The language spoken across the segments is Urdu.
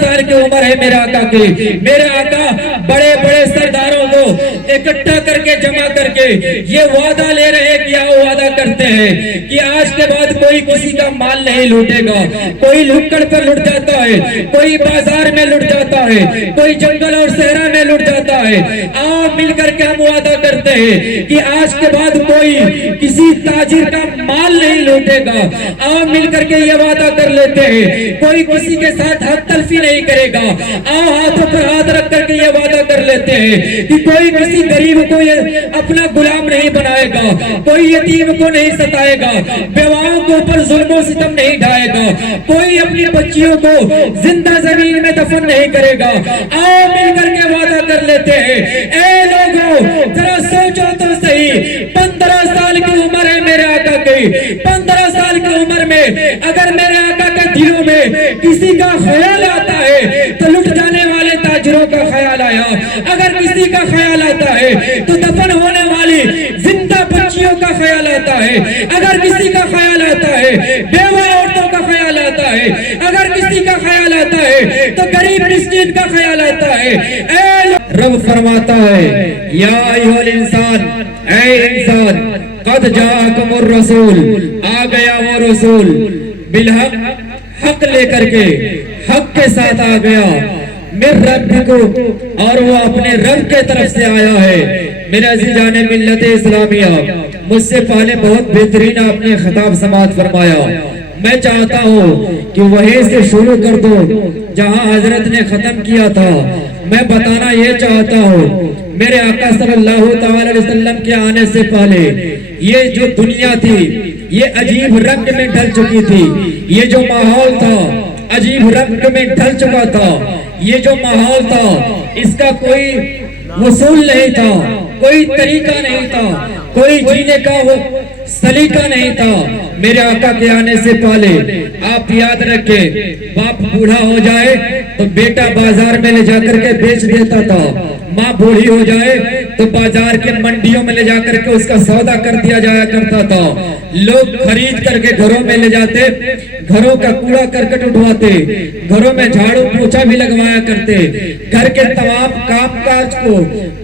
سال کی عمر ہے میرے آقا کی. میرے آقا بڑے بڑے سرداروں کو اکٹھا کر کے جمع کر کے یہ وعدہ لے رہے ہیں, کیا وعدہ کرتے ہیں کہ آج کے بعد کوئی کسی کا مال نہیں لوٹے گا. کوئی لکڑ پر لٹ جاتا ہے, کوئی بازار میں لٹ جاتا ہے, کوئی جنگل اور صحرا میں لٹ جاتا ہے. آؤ مل کر کے ہم وعدہ کرتے ہیں کہ آج کے بعد کوئی کسی تاجر کا مال نہیں لوٹے گا. آؤ مل کر کے یہ وعدہ کر لیتے ہیں کوئی کسی کے ساتھ حق تلفی نہیں کرے گا. آؤ ہاتھوں پر ہاتھ رکھ کر کے یہ وعدہ کر لیتے ہیں کہ کوئی کسی غریب کو اپنا غلام نہیں بنائے گا, کوئی یتیم کو نہیں ستائے گا, بیواؤں کے اوپر ظلم و ستم نہیں ڈھائے گا, کوئی اپنی بچیوں کو زندہ زمین میں دفن نہیں کرے گا. آؤ مل کر کے وعدہ کر لیتے ہیں. اے لوگوں ذرا سوچو تو صحیح, 15 سال کی عمر ہے میرے آقا کی. 15 سال کی عمر میں اگر میرے آقا کے دلوں میں کسی کا خیال آتا ہے تو لٹ جانے والے تاجروں کا خیال آیا, اگر کسی کا خیال آتا ہے تو دفن ہونے والی زندہ بچیوں کا خیال آتا ہے, اگر کسی کا خیال آتا ہے بیوہ عورتوں کا خیال آتا ہے, اگر کسی کا خیال آتا ہے تو غریب مسکین کا خیال آتا ہے. رب فرماتا ہے یا ایھا الانسان, اے انسان, قد جاءکم الرسول, آ گیا وہ رسول بالحق, حق لے کر کے, حق کے ساتھ آ گیا, من ربکم, اور وہ اپنے رب کے طرف سے آیا ہے. میرے عزیزان ملت اسلامیہ, مجھ سے پہلے بہت بہترین آپ نے خطاب سماعت فرمایا. میں چاہتا ہوں کہ وہیں سے شروع کر دو جہاں حضرت نے ختم کیا تھا. میں بتانا یہ چاہتا ہوں میرے آقا صلی اللہ تعالی علیہ وسلم کے آنے سے پہلے یہ جو دنیا تھی یہ عجیب رنگ میں ڈھل چکی تھی. یہ جو ماحول تھا عجیب رنگ میں ڈھل چکا تھا. یہ جو ماحول تھا اس کا کوئی وصول نہیں تھا, کوئی طریقہ نہیں تھا, کوئی جینے کا وہ سلیقہ نہیں تھا. میرے آقا کے آنے سے پہلے آپ یاد رکھیں, باپ بوڑھا ہو جائے تو بیٹا بازار میں لے جا کر کے بیچ دیتا تھا, ماں بوڑھی ہو جائے تو بازار کے منڈیوں میں لے جا کر کے اس کا سودا کر دیا جایا کرتا تھا. لوگ خرید کر کے گھروں میں لے جاتے, گھروں کا کوڑا کرکٹ اٹھواتے, گھروں میں جھاڑو پوچھا بھی لگوایا کرتے, گھر کے تمام کام کاج کو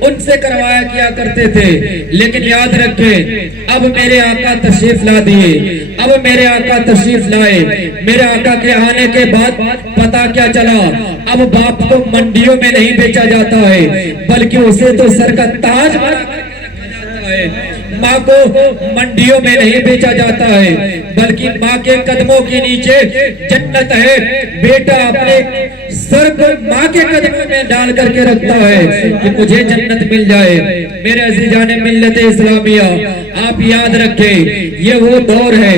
ان سے کروایا کیا کرتے تھے. لیکن یاد رکھیں اب میرے آقا تشریف لا دیے, اب میرے آقا تشریف لائے. میرے آقا کے آنے کے بعد پتا کیا چلا, اب باپ کو منڈیوں میں نہیں بیچا جاتا ہے بلکہ اسے تو سر کا تاج بنا کر رکھا جاتا ہے. ماں کو منڈیوں میں نہیں بیچا جاتا ہے بلکہ ماں کے قدموں کے نیچے جنت ہے. بیٹا اپنے سر کو ماں کے قدموں میں ڈال کر کے رکھتا ہے کہ مجھے جنت مل جائے. میرے عزیزان ملت اسلامیہ, آپ یاد رکھیں یہ وہ دور ہے,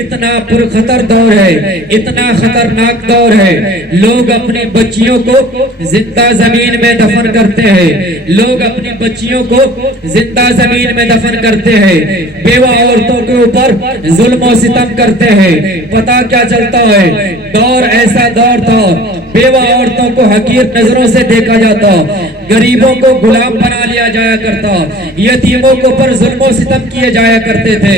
اتنا پرخطر دور ہے, اتنا خطرناک دور ہے. لوگ اپنی بچیوں کو زندہ زمین میں دفن کرتے ہیں, لوگ اپنی بچیوں کو زندہ زمین میں دفن کرتے ہیں, بیوہ عورتوں کے اوپر ظلم و ستم کرتے ہیں. پتہ کیا چلتا ہے, دور ایسا دور تھا بیوہ عورتوں کو حقیر نظروں سے دیکھا جاتا, غریبوں کو غلام بنا لیا جایا کرتا, یتیموں کے اوپر ظلم و ستم کیے جایا کرتے تھے.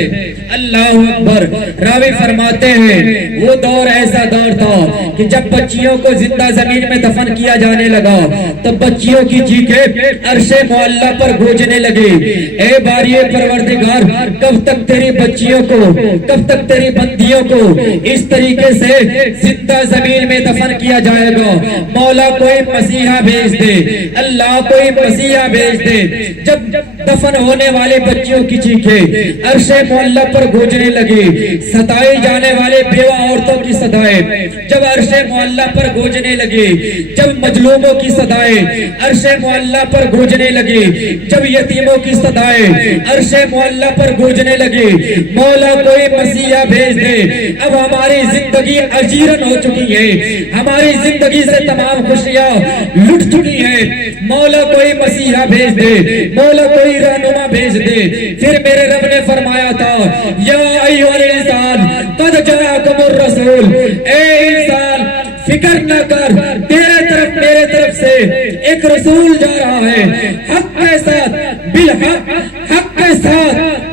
اللہ اکبر. راوی فرماتے ہیں وہ دور ایسا دور تھا کہ جب بچیوں کو زندہ زمین میں دفن کیا جانے لگا تو بچیوں کی چیخیں عرش معلی پر گونجنے لگی. اے باری پروردگار, کب تک تیری بچیوں کو, کب تک تیری بندیوں کو اس طریقے سے زندہ زمین میں دفن کیا جائے گا. مولا کوئی مسیحا بھیج دے, اللہ کوئی مسیحا بھیج دے. جب دفن ہونے والے بچیوں کی چیخیں عرش معلی پر گونجنے لگی, ستائی جانے والے بیوہ عورتوں کی صدائیں جب عرش معلی پر گونجنے لگی, جب مظلوموں کی صدائیں عرش معلی پر گونجنے لگی, جب یتیموں کی صدائیں عرش معلی پر گونجنے لگی, مولا کوئی مسیحا بھیج دے. اب ہماری زندگی اجیرن ہو چکی ہے, ہماری زندگی سے تمام خوشیاں لٹ چکی ہیں. مولا کوئی مسیحا بھیج دے, مولا کوئی رہنما بھیج دے. پھر میرے رب نے فرمایا تھا یا ایھا الانسان قد جاءکم الرسول, اے انسان فکر نہ کر, تیرے طرف میرے طرف سے ایک رسول جا رہا ہے, حق کے ساتھ, بالحق, حق کے ساتھ,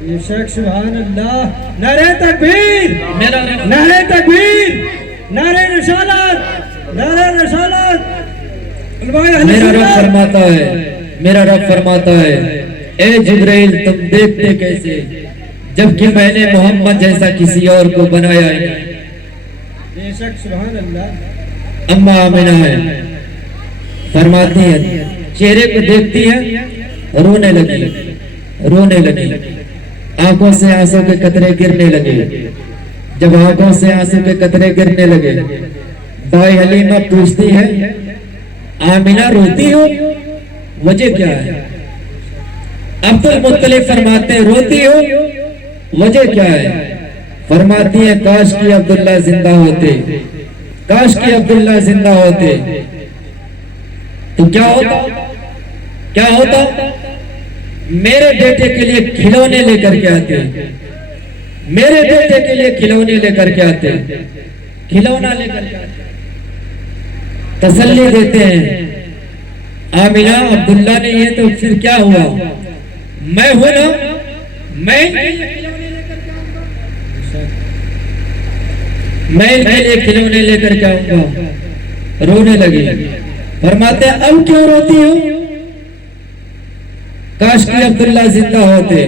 بے شک سبحان اللہ. نعرہ تکبیر، میرا نعرہ تکبیر، نعرہ رسالت، نعرہ رسالت. علماء اہل میرا رب سنت. فرماتا ہے، میرا رب فرماتا ہے اے جبرائیل تم دیکھتے کیسے جبکہ میں نے محمد جیسا کسی اور کو بنایا ہے. بے شک سبحان اللہ. اما آمنہ ہے فرماتی ہے چہرے کو دیکھتی ہے رونے لگی، رونے لگی، آنکھوں سے آنسوں کے قطرے گرنے لگے. جب آنکھوں سے آنسوں کے قطرے گرنے لگے بھائی حلیمہ پوچھتی ہے آمنہ روتی ہو، وجہ کیا ہے؟ عبد المطلب فرماتے ہیں روتی ہو وجہ کیا ہے؟ فرماتی ہیں کاش کی عبداللہ زندہ ہوتے، کاش کی عبداللہ زندہ ہوتے تو کیا ہوتا، کیا ہوتا؟ میرے بیٹے کے لیے کھلونے لے کر کے آتے، میرے بیٹے کے لیے کھلونے لے کر کے آتے، کھلونا لے کر کے آتے، تسلی دیتے ہیں آمنہ عبداللہ نے یہ تو پھر کیا ہوا، میں ہوں نا، میں ان کے لیے کھلونے لے کر کے آؤں گا. رونے لگی. فرماتے ہیں اب کیوں روتی ہو؟ کاش کی عبداللہ زندہ ہوتے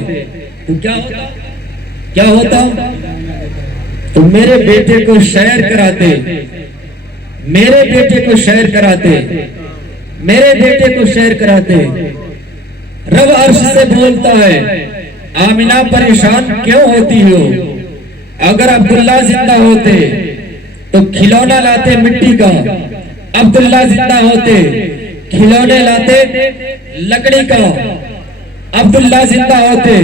تو کیا ہوتا، کیا ہوتا؟ تو میرے بیٹے کو شعر کراتے، میرے بیٹے کو شعر کراتے، میرے بیٹے کو شعر کراتے. رب عرش سے بولتا ہے آمنہ پریشان کیوں ہوتی ہو؟ اگر عبداللہ زندہ ہوتے تو کھلونا لاتے مٹی کا، عبداللہ زندہ ہوتے کھلونے لاتے لکڑی کا، عبداللہ زندہ ہوتے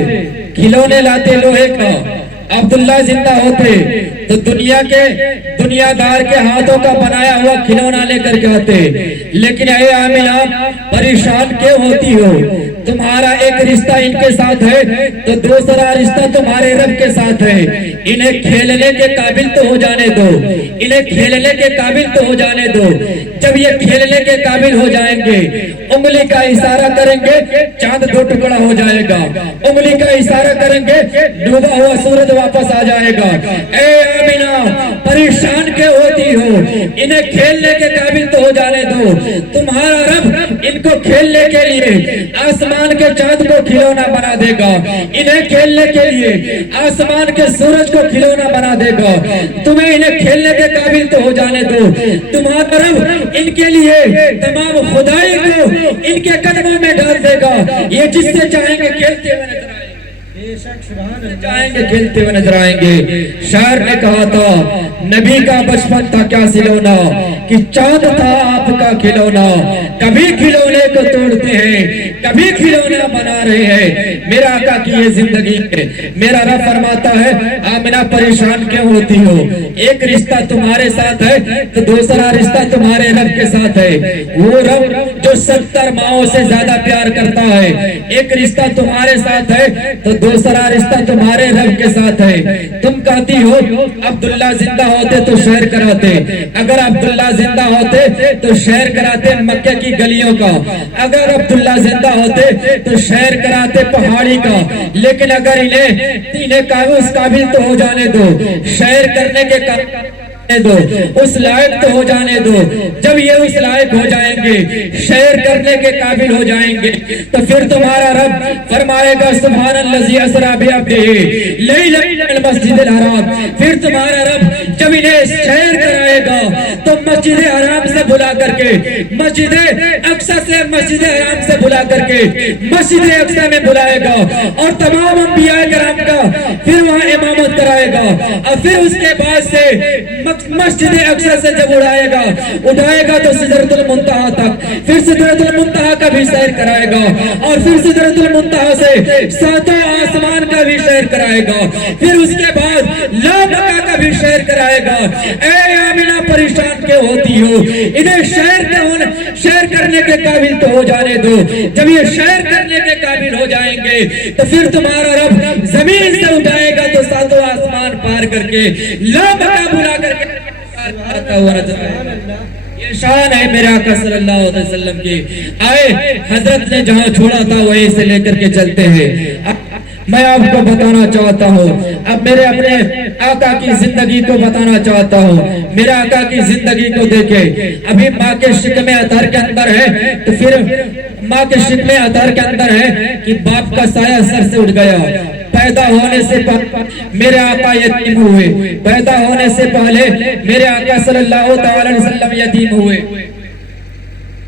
کھلونے لاتے لوہے کا، عبداللہ زندہ ہوتے تو دنیا کے دنیا دار کے ہاتھوں کا بنایا ہوا کھلونا لے کر کے آتے. لیکن اے آمنہ پریشان کیوں ہوتی ہو؟ تمہارا ایک رشتہ ان کے ساتھ ہے تو دوسرا رشتہ تمہارے رب کے ساتھ ہے. انہیں کھیلنے کے قابل تو ہو جانے دو، انہیں کھیلنے کے قابل تو ہو جانے دو. جب یہ کھیلنے کے قابل ہو جائیں گے انگلی کا اشارہ کریں گے چاند دو ٹکڑا ہو جائے گا، انگلی کا اشارہ کریں گے ڈوبا ہوا سورج واپس آ جائے گا. اے آمنہ پریشان کیوں ہوتی ہو؟ انہیں کھیلنے کے قابل تو ہو جانے دو. تمہارا رب ان کو کھیلنے کے لیے آسمان کے چاند کو کھلونا بنا دے گا، انہیں کھیلنے کے لیے آسمان کے سورج کو کھلونا بنا دے گا. تمہیں انہیں کھیلنے کے قابل تو ہو جانے دو. تمہارا رب ان کے لیے تمام خدائی کو ان کے قدموں میں ڈال دے گا. یہ جس سے چاہیں گے کھیلتے ہوئے نظر آئیں گے، چاہیں گے کھیلتے ہوئے نظر آئیں گے. شاعر نے کہا تھا نبی کا بچپن تھا کیا سلونا کہ چاند تھا آپ کا کھلونا. کبھی کھلونے کو توڑتے ہیں کبھی کھلونا بنا رہے ہیں. میرا آقا کی یہ زندگی ہے. میرا رب فرماتا ہے آمنہ پریشان کیوں ہوتی ہو؟ ایک رشتہ تمہارے ساتھ ہے تو دوسرا رشتہ تمہارے رب کے ساتھ ہے. وہ رب جو 70 ماؤں سے زیادہ پیار کرتا ہے. ایک رشتہ تمہارے ساتھ ہے تو دوسرا رشتہ تمہارے رب کے ساتھ ہے. تم کہتی ہو عبداللہ زندہ ہوتے تو شعر کراتے، اگر عبداللہ زندہ ہوتے تو شعر کراتے مکہ کی گلیوں کا، اگر عبداللہ زندہ ہوتے تو شعر کراتے پہاڑی کا. لیکن اگر انہیں کاغذ قابل تو ہو جانے دو، شعر کرنے کے دو، اس لائق تو ہو جانے دو. جب یہ اس لائق ہو جائیں گے شعر کرنے کے قابل ہو جائیں گے تو پھر تمہارا رب فرمائے گا سبحان الذی اسری بعبدہ لیلا من المسجد الحرام. پھر تمہارا رب جب انہیں شعر کرائے گا تو مسجد حرام سے بلا کر کے، مسجد اقصی سے مسجد حرام سے بلا کر کے مسجد اقصی میں بلائے گا اور تمام انبیاء کرام کا پھر وہاں امامت کرائے گا. اور پھر اس کے بعد سے مسجد اقصی سے جب اٹھائے گا تو سدرۃ المنتہا تک، پھر سدرۃ المنتہا کا بھی سیر کرائے گا اور پھر سدرۃ المنتہا سے ساتوں آسمان کا بھی سیر کرائے گا، پھر اس کے بعد لا بقا کا بھی سیر کرائے گا. اے آمنہ پریشان کیوں ہوتی ہو؟ انہیں شعر کرنے کے قابل تو ہو جانے دو. جب یہ شعر کرنے کے قابل ہو جائیں گے تو پھر تمہارا رب زمین سے اٹھائے گا تو ساتوں آسمان پار کر کے لا بقا بلا کر کے یہ شان ہے میرے آقا صلی اللہ علیہ وسلم کی. آئے حضرت نے جہاں چھوڑا تھا وہیں سے لے کر کے چلتے ہیں. میں آپ کو بتانا چاہتا ہوں، اب میرے اپنے آقا کی زندگی کو بتانا چاہتا ہوں۔ میرے آقا کی زندگی کو دیکھیں، ابھی ماں کے شکم اطہر کے اندر ہے، تو پھر ماں کے شکم اطہر کے اندر ہے کہ باپ کا سایہ سر سے اٹھ گیا۔ پیدا ہونے سے پہلے میرے آقا یتیم ہوئے، پیدا ہونے سے پہلے میرے آقا صلی اللہ تعالی وسلم یتیم ہوئے،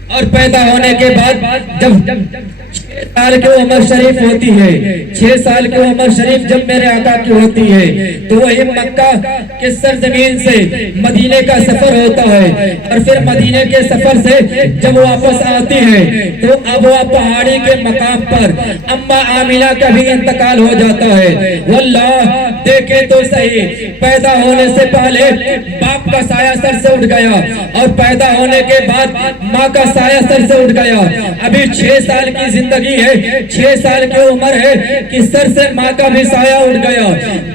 اور پیدا ہونے کے بعد جب 6 سال کی عمر شریف ہوتی ہے، 6 سال کی عمر شریف جب میرے آقا کی ہوتی ہے، تو وہی مکہ کے سرزمین سے مدینے کا سفر ہوتا ہے، اور پھر مدینے کے سفر سے جب واپس آتی ہے تو اب وہ پہاڑی کے مقام پر اماں آمینہ کا بھی انتقال ہو جاتا ہے۔ واللہ دیکھیں تو صحیح، پیدا ہونے سے پہلے باپ کا سایہ سر سے اٹھ گیا، اور پیدا ہونے کے بعد ماں کا سایہ سر سے اٹھ گیا۔ ابھی 6 سال کی زندگی ہے، 6 سال کی عمر ہے کہ سر سے ماں کا بھی سایہ اٹھ گیا۔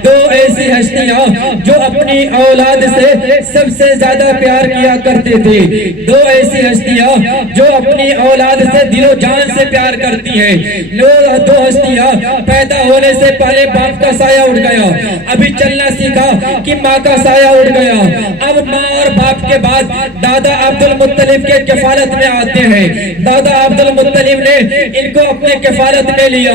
دو ایسی ہستیاں جو اپنی اولاد سے سب سے زیادہ پیار کیا کرتے تھے، دو ایسی ہستیاں جو اپنی اولاد سے دل و جان سے پیار کرتی ہیں، دو ہستیاں پیدا ہونے سے پہلے باپ کا سایہ اٹھ گیا، ابھی چلنا سیکھا کہ ماں کا سایہ اٹھ گیا۔ اب ماں اور باپ کے بعد دادا عبد المطلب کے کفالت میں آتے ہیں۔ دادا عبد المطلب نے ان کو اپنے کفالت میں لیا۔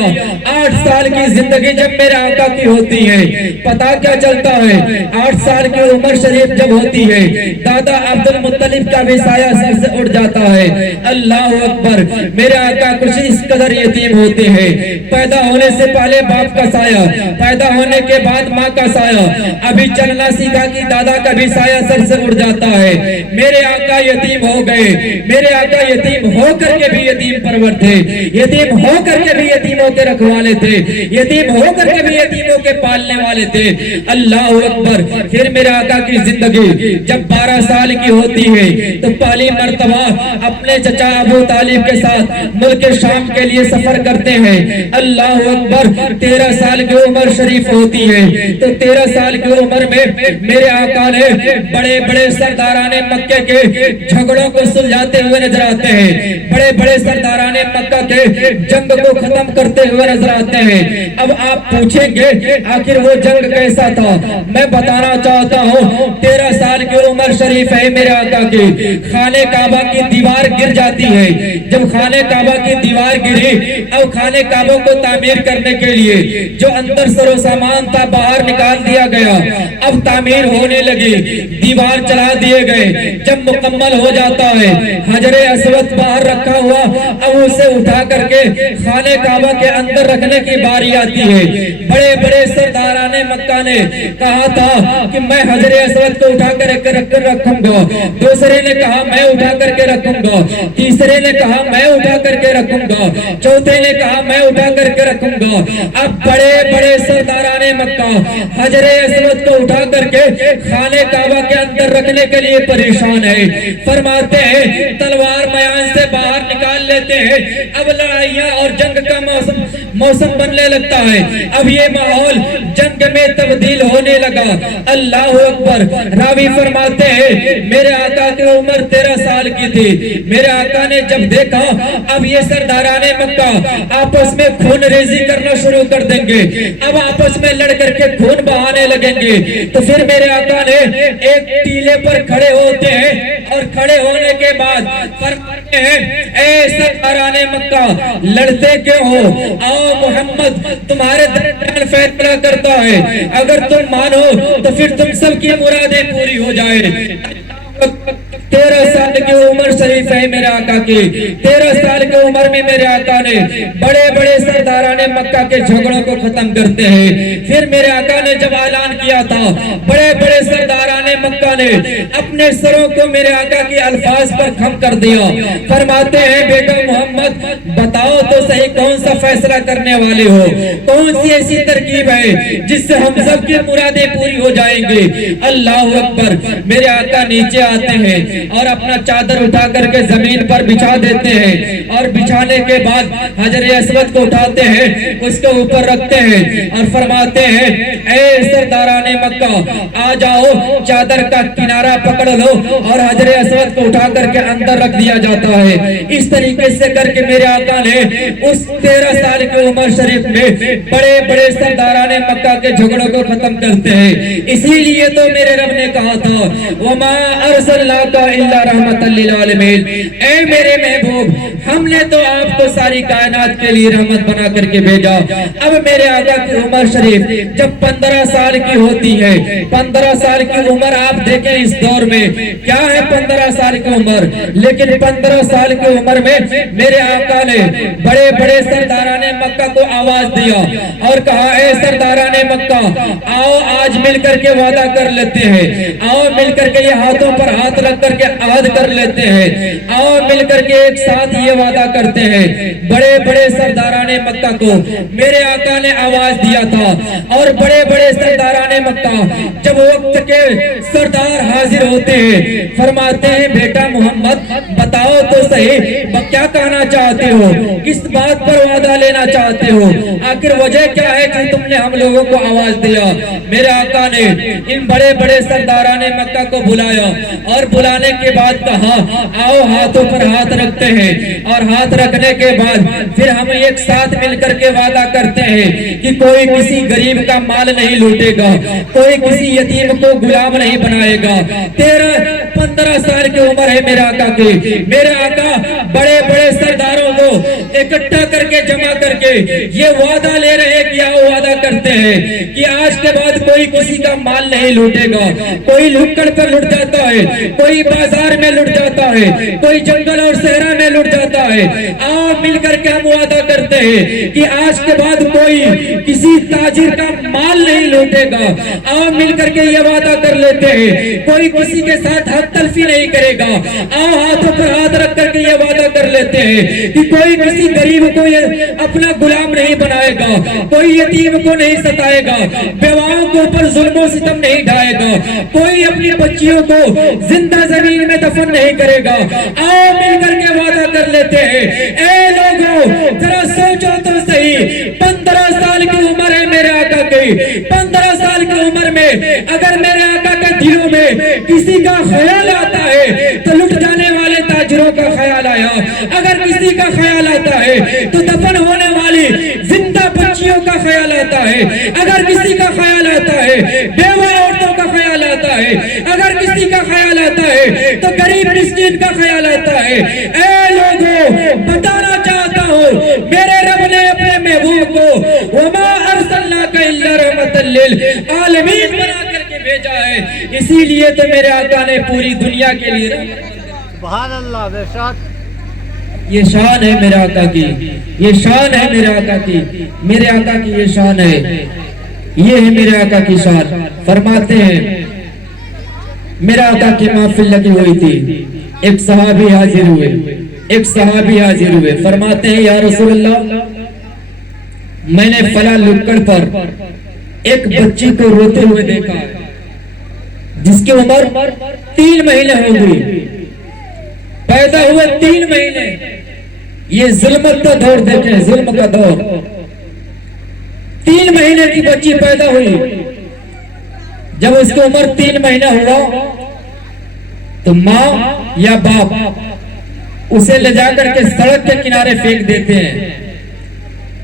8 سال کی زندگی جب میرے آقا کی ہوتی ہے، پتا کیا چلتا ہے، 8 سال کی عمر شریف جب ہوتی ہے، دادا عبد المطلب کا بھی سایہ سر سے اٹھ جاتا ہے۔ اللہ اکبر، میرے آقا کچھ اس قدر یتیم ہوتے ہیں، پیدا ہونے سے پہلے باپ کا سایہ، پیدا ہونے کے بعد ماں کا سایہ، ابھی چلنا سیکھا کہ دادا کا بھی سایہ سر سے اٹھ جاتا ہے۔ میرے آقا یتیم ہو گئے، میرے آقا یتیم ہو کر کے بھی یتیم پرور تھے، یتیم ہو کر کے بھی یتیموں کے رکھوالے تھے، یتیم ہو کر کے بھی یتیموں کے پالنے والے تھے۔ اللہ اکبر، پھر میرے آقا کی زندگی جب 12 سال کی ہوتی ہے تو پہلی مرتبہ اپنے چچا ابو طالب کے ساتھ ملک شام کے لیے سفر کرتے ہیں۔ اللہ اکبر، 13 سال کی عمر شریف ہوتی ہے تو 13 سال کی عمر میں میرے آقا نے بڑے بڑے سرداران مکہ کے جھگڑوں کو سلجھاتے ہوئے نظر آتے ہیں، بڑے بڑے سرداران مکہ کے جنگ کو ختم کرتے ہوئے نظر آتے ہیں۔ اب آپ پوچھیں گے آخر وہ جنگ کیسا تھا؟ میں بتانا چاہتا ہوں، 13 سال کی عمر شریف ہے میرے آقا کی، خانہ کعبہ کی دیوار گر جاتی ہے۔ جب خانہ کعبہ کی دیوار گری، اب خانہ کعبہ کو تعمیر کرنے کے لیے جو اندر سر و سامان تھا باہر نکال دیا گیا، اب تعمیر ہونے لگی، دیوار چلا دیے گئے۔ جب مکمل ہو جاتا ہے، حجر اسود باہر رکھا ہوا، اب اسے اٹھا کر کے خانہ کعبہ کے اندر رکھنے کی باری آتی ہے۔ بڑے بڑے سرداران مکہ نے کہا تھا کہ میں حجر اسود کو اٹھا کر رکھوں گا، دوسرے نے کہا میں اٹھا کر کے رکھوں گا، تیسرے نے کہا میں اٹھا کر کے رکھوں گا، چوتھے نے کہا میں اٹھا کر کے رکھوں گا۔ اب بڑے بڑے سرداران مکہ حجر اسود کو اٹھا کر کے خانہ کعبہ کے اندر رکھنے کے لیے پریشان ہے۔ فرماتے ہیں تلوار میان سے باہر نکال لیتے ہیں، اب لڑائیاں اور جنگ کا موسم بننے لگتا ہے، اب یہ ماحول جنگ میں تبدیل ہونے لگا۔ اللہ اکبر، راوی فرماتے ہیں میرے آقا کی عمر 13 سال کی تھی۔ میرے آقا نے جب دیکھا اب یہ سرداران مکہ آپس میں خون ریزی کرنا شروع کر دیں گے، اب آپس میں لڑ کر کے خون بہانے لگیں گے، تو پھر میرے آقا نے ایک ٹیلے پر کھڑے ہوتے ہیں، اور کھڑے ہونے کے بعد فرماتے ہیں اے سرداران مکہ لڑتے کیوں ہو؟ آؤ محمد تمہارے درمیان فیصلہ کرتا ہے، اگر تم مانو تو پھر تم سب کی مرادیں پوری ہو جائے۔ 13 سال کی عمر شریف ہے میرے آقا کی، 13 سال کی عمر میں میرے آقا نے بڑے بڑے سرداران مکہ کے جھگڑوں کو ختم کرتے ہیں۔ پھر میرے آقا نے جب اعلان کیا تھا، بڑے بڑے سرداران مکہ نے اپنے سروں کو میرے آقا کے الفاظ پر خم کر دیا۔ فرماتے ہیں بیگم محمد بتاؤ تو صحیح کون سا فیصلہ کرنے والے ہو، کون سی ایسی ترکیب ہے جس سے ہم سب کی مرادیں پوری ہو جائیں گے۔ اللہ اکبر، میرے آقا نیچے آتے ہیں، اور اپنا چادر اٹھا کر کے زمین پر بچھا دیتے ہیں اور بچھانے کے بعد حجر اسود کو اٹھاتے ہیں, اس کے اوپر رکھتے ہیں اور فرماتے ہیں اے سرداران مکہ آ جاؤ, چادر کا کنارہ پکڑ لو اور حجر اسود کو اٹھا کر کے اندر رکھ دیا جاتا ہے. اس طریقے سے کر کے میرے آقا نے اس 13 سال کی عمر شریف میں بڑے بڑے سرداران مکہ کے جھگڑوں کو ختم کرتے ہیں. اسی لیے تو میرے رب نے کہا تھا وما ارسلناک الا رحمت للعالمین, اے میرے محبوب ہم نے تو آپ کو ساری کائنات کے لیے رحمت بنا کر کے بھیجا. اب میرے آقا کی عمر شریف جب 15 سال کی ہوتی ہے, 15 سال کی عمر آپ دیکھیں اس دور میں کیا ہے 15 سال کی عمر, لیکن 15 سال کی عمر میں میرے آقا نے بڑے بڑے سرداران مکہ کو آواز دیا اور کہا اے سرداران مکہ آؤ آج مل کر کے وعدہ کر لیتے ہیں, آؤ مل کر کے یہ ہاتھوں پر ہاتھ رکھ کر کے عہد کر لیتے ہیں, آؤ مل کر کے ایک ساتھ یہ وعدہ کرتے ہیں. بڑے بڑے سرداران مکہ کو میرے آقا نے آواز دیا تھا اور بڑے بڑے سرداران مکہ جب وقت کے سردار حاضر ہوتے ہیں فرماتے ہیں بیٹا محمد بتاؤ تو صحیح کیا کہنا چاہتے ہو, کس بات پر وعدہ لینا چاہتے ہو, آخر وجہ کیا ہے کہ تم نے ہم لوگوں کو آواز دیا. میرے آقا نے ان بڑے بڑے سرداران مکہ کو بلایا اور بلانے کے بعد کہا آؤ ہاتھوں پر ہاتھ رکھتے ہیں اور ہاتھ رکھنے کے بعد پھر ہم ایک ساتھ مل کر کے وعدہ کرتے ہیں کہ کوئی کسی غریب کا مال نہیں لوٹے گا, کوئی کسی یتیم کو غلام نہیں بنائے گا. 15 سال کی عمر ہے میرے آقا کی. میرے آقا بڑے بڑے سرداروں کو اکٹھا کر کے جمع کر کے یہ وعدہ لے رہے کیا وعدہ کرتے ہیں کہ آج کے بعد کوئی کسی کا مال نہیں لوٹے گا. کوئی لکڑ پر لٹ جاتا ہے, کوئی بازار میں لٹ جاتا ہے, کوئی جنگل اور صحرا میں لٹ جاتا ہے. آؤ مل کر کے ہم وعدہ کرتے ہیں کہ آج کے بعد کوئی کسی تاجر کا مال نہیں لوٹے گا. آؤ مل کر کے یہ وعدہ کر لیتے ہیں کوئی کسی کے ساتھ حق تلفی نہیں کرے گا. آؤ ہاتھوں پر ہاتھ رکھ کر کے یہ وعدہ کر لیتے ہیں کہ کوئی کسی غریب کو اپنا غلام نہیں بنائے گا, کوئی یتیم کو نہیں ستائے گا, بیواؤں کے اوپر ظلم و ستم نہیں ڈھائے گا, کوئی اپنی بچیوں کو زندہ زمین میں دفن نہیں کرے گا. آؤ مل کر کے وعدہ کر لیتے ہیں. اے لوگوں ذرا سوچو تو صحیح, 15 سال کی عمر ہے میرے آقا کی. 15 سال کی عمر میں اگر میرے آقا کے دلوں میں کسی کا خیال آتا ہے تو لٹ جانے والے تاجروں کا خیال آیا, اگر کسی کا خیال آتا ہے تو دفن ہونے والی زندہ بچیوں کا خیال آتا ہے, اگر کسی کا خیال آتا ہے بیوہ عورتوں کا خیال آتا ہے, اگر کسی کا خیال آتا ہے تو غریب مسکین کا خیال آتا ہے. اے لوگوں بتانا چاہتا ہوں میرے رب نے اپنے محبوب کو وما ارسلناک الا رحمت للعالمین بنا کر کے بھیجا ہے. اسی لیے تو میرے آقا نے پوری دنیا کے لیے سبحان اللہ, بے شک یہ شان ہے میرے آقا کی, یہ شان ہے میرے آقا کی, میرے آقا کی یہ شان ہے, یہ ہے میرے آقا کی شان. فرماتے ہیں میرے آقا کی محفل لگی ہوئی تھی, ایک صحابی حاضر ہوئے, ایک صحابی حاضر ہوئے. فرماتے ہیں یا رسول اللہ میں نے فلاں لکڑ پر ایک بچی کو روتے ہوئے دیکھا جس کی عمر 3 مہینے ہو گئی, پیدا ہوئے 3 مہینے. یہ ظلمت کا دور دیکھیں, ظلم کا دور. 3 مہینے کی بچی پیدا ہوئی, جب اس کی عمر 3 مہینہ ہوا تو ماں یا باپ اسے لے جا کر کے سڑک کے کنارے پھینک دیتے ہیں,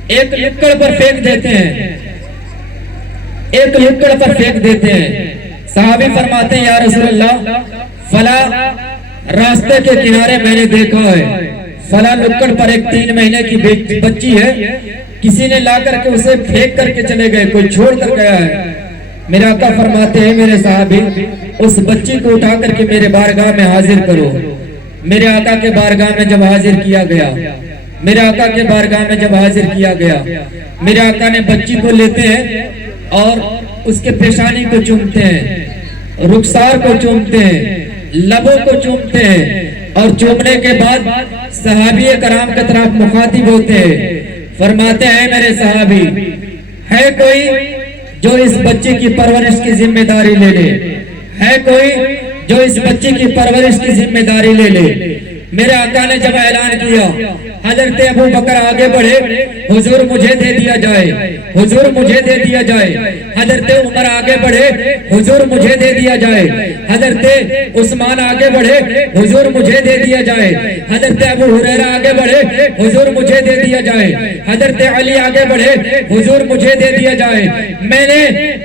ایک لکڑ پر پھینک دیتے ہیں, ایک لکڑ پر پھینک دیتے ہیں. صحابی فرماتے ہیں یا رسول اللہ فلاں راستے کے کنارے میں نے دیکھا ہے, فلاں لکڑ پر ایک 3 مہینے کی بچی ہے, کسی نے لا کر کے اسے پھینک کر کے چلے گئے, کوئی چھوڑ کر گیا ہے. میرے آقا فرماتے ہیں میرے صحابی اس بچی کو اٹھا کر کے میرے بارگاہ میں حاضر کرو. میرے آقا کے بارگاہ میں جب حاضر کیا گیا, میرے آقا کے بارگاہ میں جب حاضر کیا گیا, میرے آقا نے بچی کو لیتے ہیں اور اس کے پیشانی کو چومتے ہیں, رخسار کو چومتے ہیں, لبوں کو چومتے ہیں, اور چومنے کے بعد صحابی کرام کی طرف مخاطب ہوتے ہیں. فرماتے ہیں میرے صحابی ہے کوئی جو اس بچے کی پرورش کی ذمہ داری لے لے, ہے کوئی جو اس بچی کی پرورش کی ذمہ داری لے لے۔ میرے آقا نے جب اعلان کیا، حضرت ابو بکر آگے بڑھے، حضور مجھے دے دیا جائے، حضور مجھے دے دیا جائے۔ حضرت عمر آگے بڑھے، حضور مجھے دے دیا جائے۔ حضرت عثمان آگے بڑھے، حضور مجھے دے دیا جائے۔ حضرت ابو ہریرہ آگے بڑھے، حضور مجھے دے دیا جائے۔ حضرت علی آگے بڑھے، حضور مجھے دے دیا جائے۔ میں نے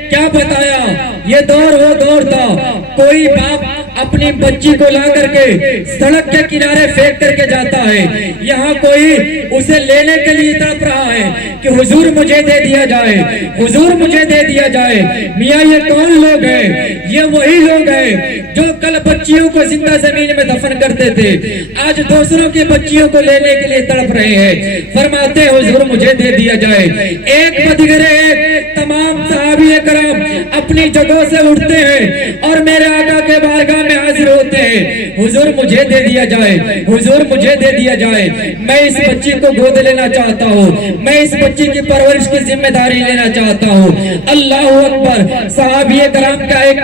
کیا بتایا؟ یہ دور وہ دور تھا، کوئی باپ اپنی بچی کو لا کر کے سڑک کے کنارے پھینک کر کے جاتا ہے، یہاں کوئی اسے لینے کے لیے تڑپ رہا ہے کہ حضور مجھے دے دیا جائے، حضور مجھے دے دیا جائے۔ میاں یہ کون لوگ ہیں؟ یہ وہی لوگ ہیں جو کل بچیوں کو زندہ زمین میں دفن کرتے تھے، آج دوسروں کی بچیوں کو لینے کے لیے تڑپ رہے ہیں، فرماتے ہیں حضور مجھے دے دیا جائے۔ ایک بدگرے ایک تمام صحابی کرام اپنی جگہوں سے اٹھتے ہیں اور میرے آقا کے بارگاہ میں حاضر ہوتے ہیں، حضور مجھے دے دیا جائے، حضور مجھے دے دیا جائے۔ میں اس بچی کو گود لینا چاہتا ہوں، میں اس بچی کی پرورش کی ذمہ داری لینا چاہتا ہوں۔ اللہ اکبر۔ صحابی کرام کا ایک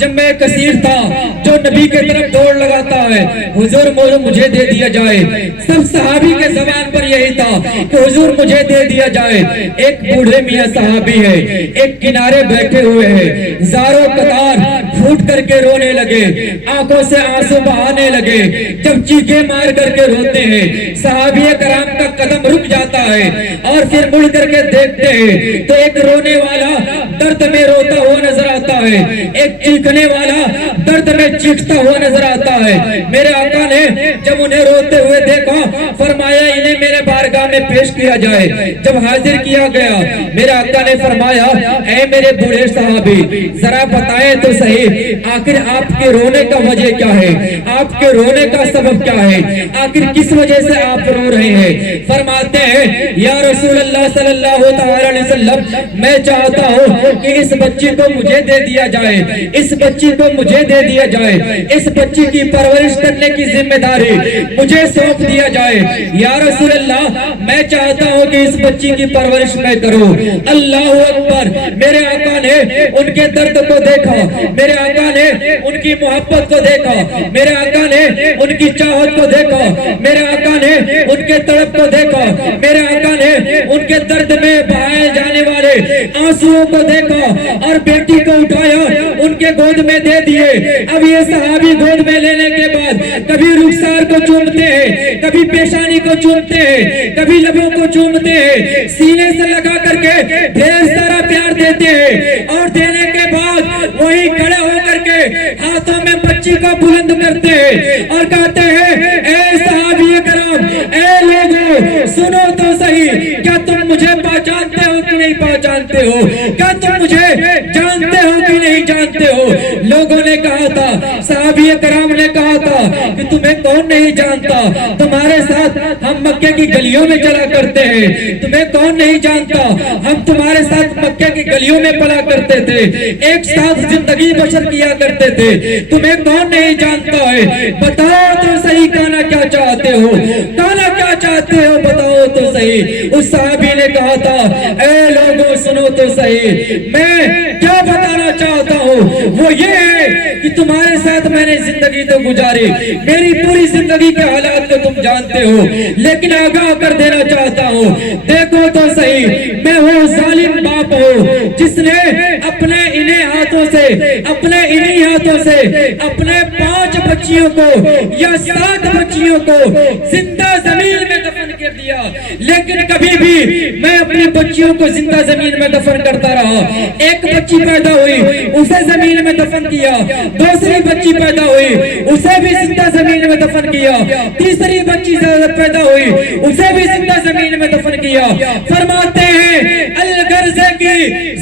جمع کثیر تھا جو نبی کے طرف دوڑ لگاتا ہے، حضور مجھے دے دیا جائے۔ سب صحابی کے زبان پر یہی تھا کہ حضور مجھے دے دیا جائے۔ ایک بوڑھے میاں صحابی ہے، ایک کنارے بیٹھے ہوئے ہیں، زاروں قطار پھوٹ کر کے رونے لگے، آنکھوں سے آنسو بہانے لگے۔ جب چیخیں مار کر کے روتے ہیں، صحابی کرام کا قدم رک جاتا ہے اور پھر مڑ کر کے دیکھتے ہیں تو ایک رونے والا درد میں روتا ہوا نظر آتا ہے، ایک چیخنے والا درد میں چیختا ہوا نظر آتا ہے۔ میرے آقا نے جب انہیں روتے ہوئے دیکھا، فرمایا انہیں میرے بارگاہ میں پیش کیا جائے۔ جب حاضر کیا گیا، میرے آقا نے فرمایا اے میرے بوڑھے صحابی، ذرا بتائیں تو صحیح آخر آپ کے رونے کا وجہ کیا ہے، آپ کے رونے کا سبب کیا ہے، آخر کس وجہ سے آپ رو رہے ہیں؟ فرماتے ہیں یا رسول اللہ صلی اللہ علیہ وسلم، میں چاہتا ہوں کہ اس بچی کو مجھے دے دیا جائے، اس بچی کو مجھے دے دیا جائے، اس بچی کی پرورش کرنے کی ذمہ داری مجھے سونپ دیا جائے۔ یا رسول اللہ میں چاہتا ہوں کہ اس بچی کی پرورش میں کروں۔ اللہ اکبر۔ میرے آقا نے ان کے درد کو دیکھا، میرے آقا نے ان کی محبت کو دیکھا، میرے آقا نے ان کی چاہت کو دیکھا، میرے آقا نے ان کے تڑپ کو دیکھا، میرے آقا نے ان کے درد میں بہائے جانے والے آنسوؤں کو دیکھا اور بیٹی کو اٹھایا، ان کے گود میں دے دیے۔ اب یہ صحابی گود میں لینے کے بعد کبھی رخسار کو چومتے ہیں، کبھی پیشانی کو چومتے ہیں، کبھی لبوں کو چومتے ہیں، سینے سے لگا کر کے ڈھیر سارا پیار دیتے ہیں اور دینے کے بعد وہی کھڑے ہو کر کے ہاتھوں میں بچی کو بلند کرتے ہیں اور کہتے ہیں اے صحابی کرام، اے لوگوں سنو تو صحیح، کیا تم مجھے پہچانتے ہو کہ نہیں پہچانتے ہو؟ کیا تم مجھے جانتے ہو کہ نہیں جانتے ہو؟ لوگوں نے کہا تھا، صحابی کرام نے کہا تھا کہ تمہیں کون نہیں جانتا، تمہارے ساتھ ہم مکے کی گلیوں میں چلا کرتے ہیں، تمہیں کون نہیں جانتا، ہم تمہارے ساتھ مکے کی گلیوں میں پلا کرتے تھے، ایک ساتھ زندگی بسر کیا کرتے تھے، تمہیں کون نہیں جانتا ہے؟ بتاؤ تو صحیح کہنا کیا چاہتے ہو، کہنا کیا چاہتے ہو، بتاؤ تو صحیح۔ اس صحابی نے کہا تھا اے لوگوں سنو تو صحیح، میں کیا بتانا چاہتا ہوں وہ یہ ہے کہ تمہارے ساتھ میں نے زندگی تو گزاری، میری پوری زندگی کے حالات کو تم جانتے ہو، لیکن آگاہ کر دینا چاہتا ہوں، دیکھو تو صحیح، میں وہ ظالم باپ ہوں جس نے اپنے انہیں ہاتھوں سے اپنے 5 بچیوں کو یا 7 بچیوں کو زندہ زمین میں دفن کر دیا، لیکن کبھی بھی میں اپنی بچیوں کو زندہ زمین میں دفن کرتا رہا۔ ایک بچی پیدا ہوئی، اسے زمین میں دفن کیا، دوسری بچی پیدا ہوئی، اسے بھی زندہ زمین میں دفن کیا، تیسری بچی پیدا ہوئی، اسے بھی زندہ زمین میں دفن کیا۔ فرماتے ہیں الغرض کی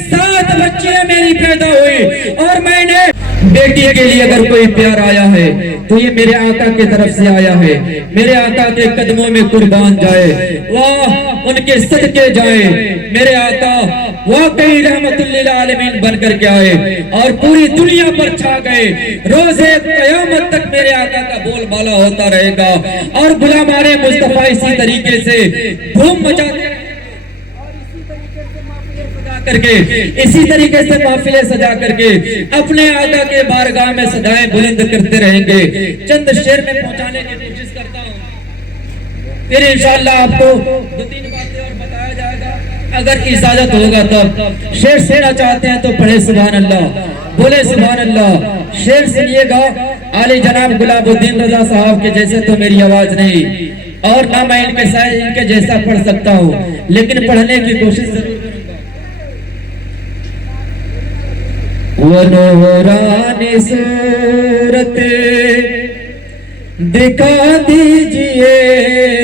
7 بچیاں میری پیدا ہوئی اور میں نے بیٹی کے لیے اگر کوئی پیار آیا ہے تو یہ میرے آقا کی طرف سے آیا ہے، میرے آقا کے قدموں میں قربان جائے، واہ ان کے صدقے جائے۔ میرے آقا واقعی رحمت للعالمین بن کر کے آئے اور پوری دنیا پر چھا گئے، روزے قیامت تک میرے آقا کا بول بالا ہوتا رہے گا اور غلامان مصطفیٰ اسی طریقے سے دھوم مچاتے کر کے اسی طریقے سے محفلیں سجا کر کے اپنے آقا کے بارگاہ میں صدائیں بلند کرتے رہیں گے. چند شعر میں پہنچانے کی کوشش کرتا ہوں، پھر انشاءاللہ آپ کو دو تین باتیں اور بتایا جائے گا اگر اجازت ہوگا تب. شعر سننا چاہتے ہیں تو پڑھے سبحان اللہ، بولے سبحان اللہ. شعر سنیے گا عالی جناب گلاب الدین رضا صاحب کے جیسے تو میری آواز نہیں، اور نہ میں ان کے سائے ان کے جیسا پڑھ سکتا ہوں، لیکن پڑھنے کی کوشش ضرور کروں گا. وہ نورانی صورت دکھا دیجئے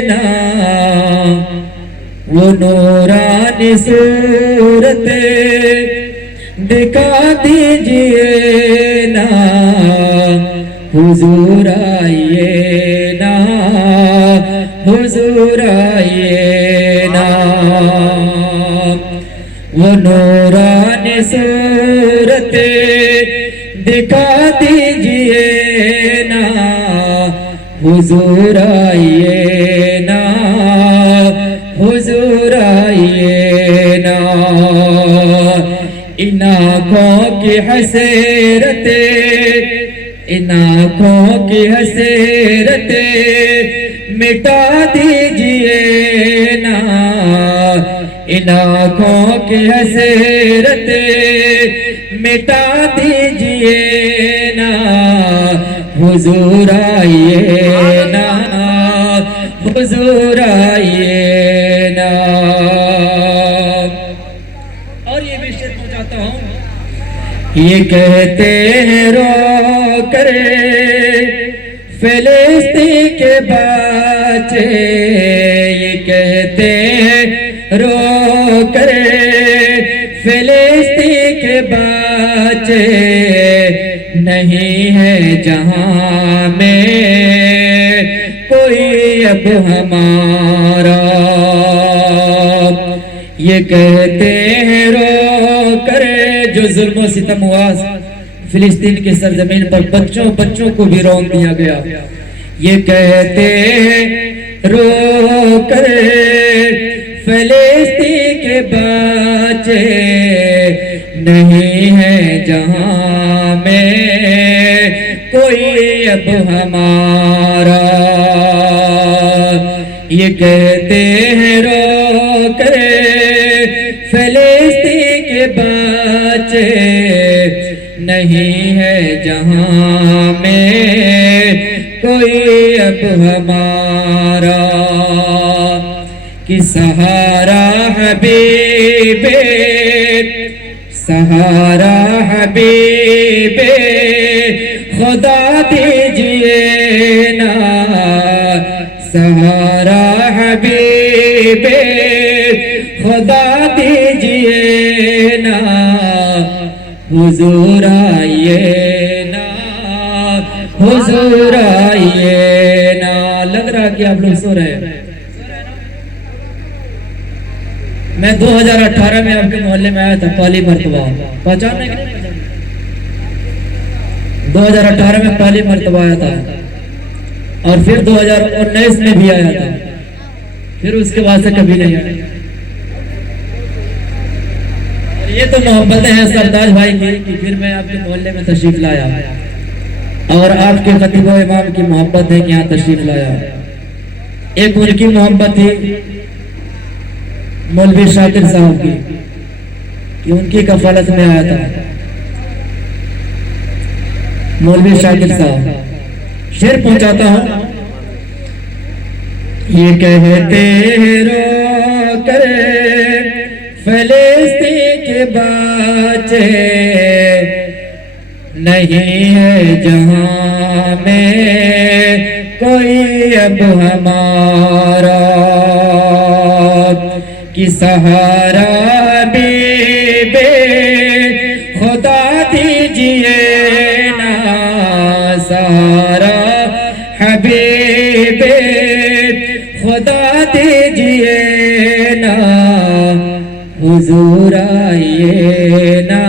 نا، وہ نورانی صورت دکھا دیجئے نا، حضور آئیے نا، حضور آئیے نا. وہ نورانی صورت دکھا دیجئے نا، حضور آئیے نا، حضور آئیے نا. ان آنکھوں کی حسرت، ان آنکھوں کی حسرت مٹا دیجئے نا، ان آنکھوں کی حسرت مٹا دیجئے نا، حضور آئیے نا، حضور آئیے نا. اور یہ بھی شعر پہنچاتا ہوں. یہ کہتے ہیں رو کر فلسطین کے بچے، یہ کہتے ہیں رو کر فلسطین کے بچے، نہیں ہے جہاں میں کوئی اب ہمارا. یہ کہتے ہیں رو کر، جو ظلم و ستم ہوا فلسطین کی سرزمین پر بچوں کو بھی رون دیا گیا. یہ کہتے ہیں رو کر فلسطین کے بچے، نہیں ہے جہاں میں کوئی اب ہمارا. یہ کہتے ہیں رو کر فلسطین کے بچے، نہیں ہے جہاں میں کوئی اب ہمارا. کہ سہارا حبیب، سہارا حبیب خدا دیجئے نا، سہارا حبیب خدا دیجئے نا، حضور آئیے نا، حضور آئیے نا. لگ رہا کہ آپ لوگ سو رہے ہیں. میں 2018 میں آپ کے محلے میں آیا تھا پہلی مرتبہ، پہچانا کہ نہیں؟ 2018 میں پہلی مرتبہ آیا تھا، اور پھر 2019 میں بھی آیا تھا، پھر اس کے بعد سے کبھی نہیں آیا. یہ تو محبتیں ہیں سرداج بھائی کی کہ پھر میں آپ کے محلے میں تشریف لایا، اور آپ کے خطیب و امام کی محبت ہے کہ یہاں تشریف لایا. ایک ان کی محبت تھی مولوی شاکر صاحب کی کہ ان کی کفالت میں آیا تھا. مولوی شاکر صاحب شعر پہنچاتا ہوں. یہ کہتے ہیں رو کر فلسطین کے بچے، نہیں ہے جہاں میں کوئی اب ہمارا. کہ سہارا حبیب خدا دیجئے نا، سہارا حبیب خدا دیجئے نا، حضور آئیے نا،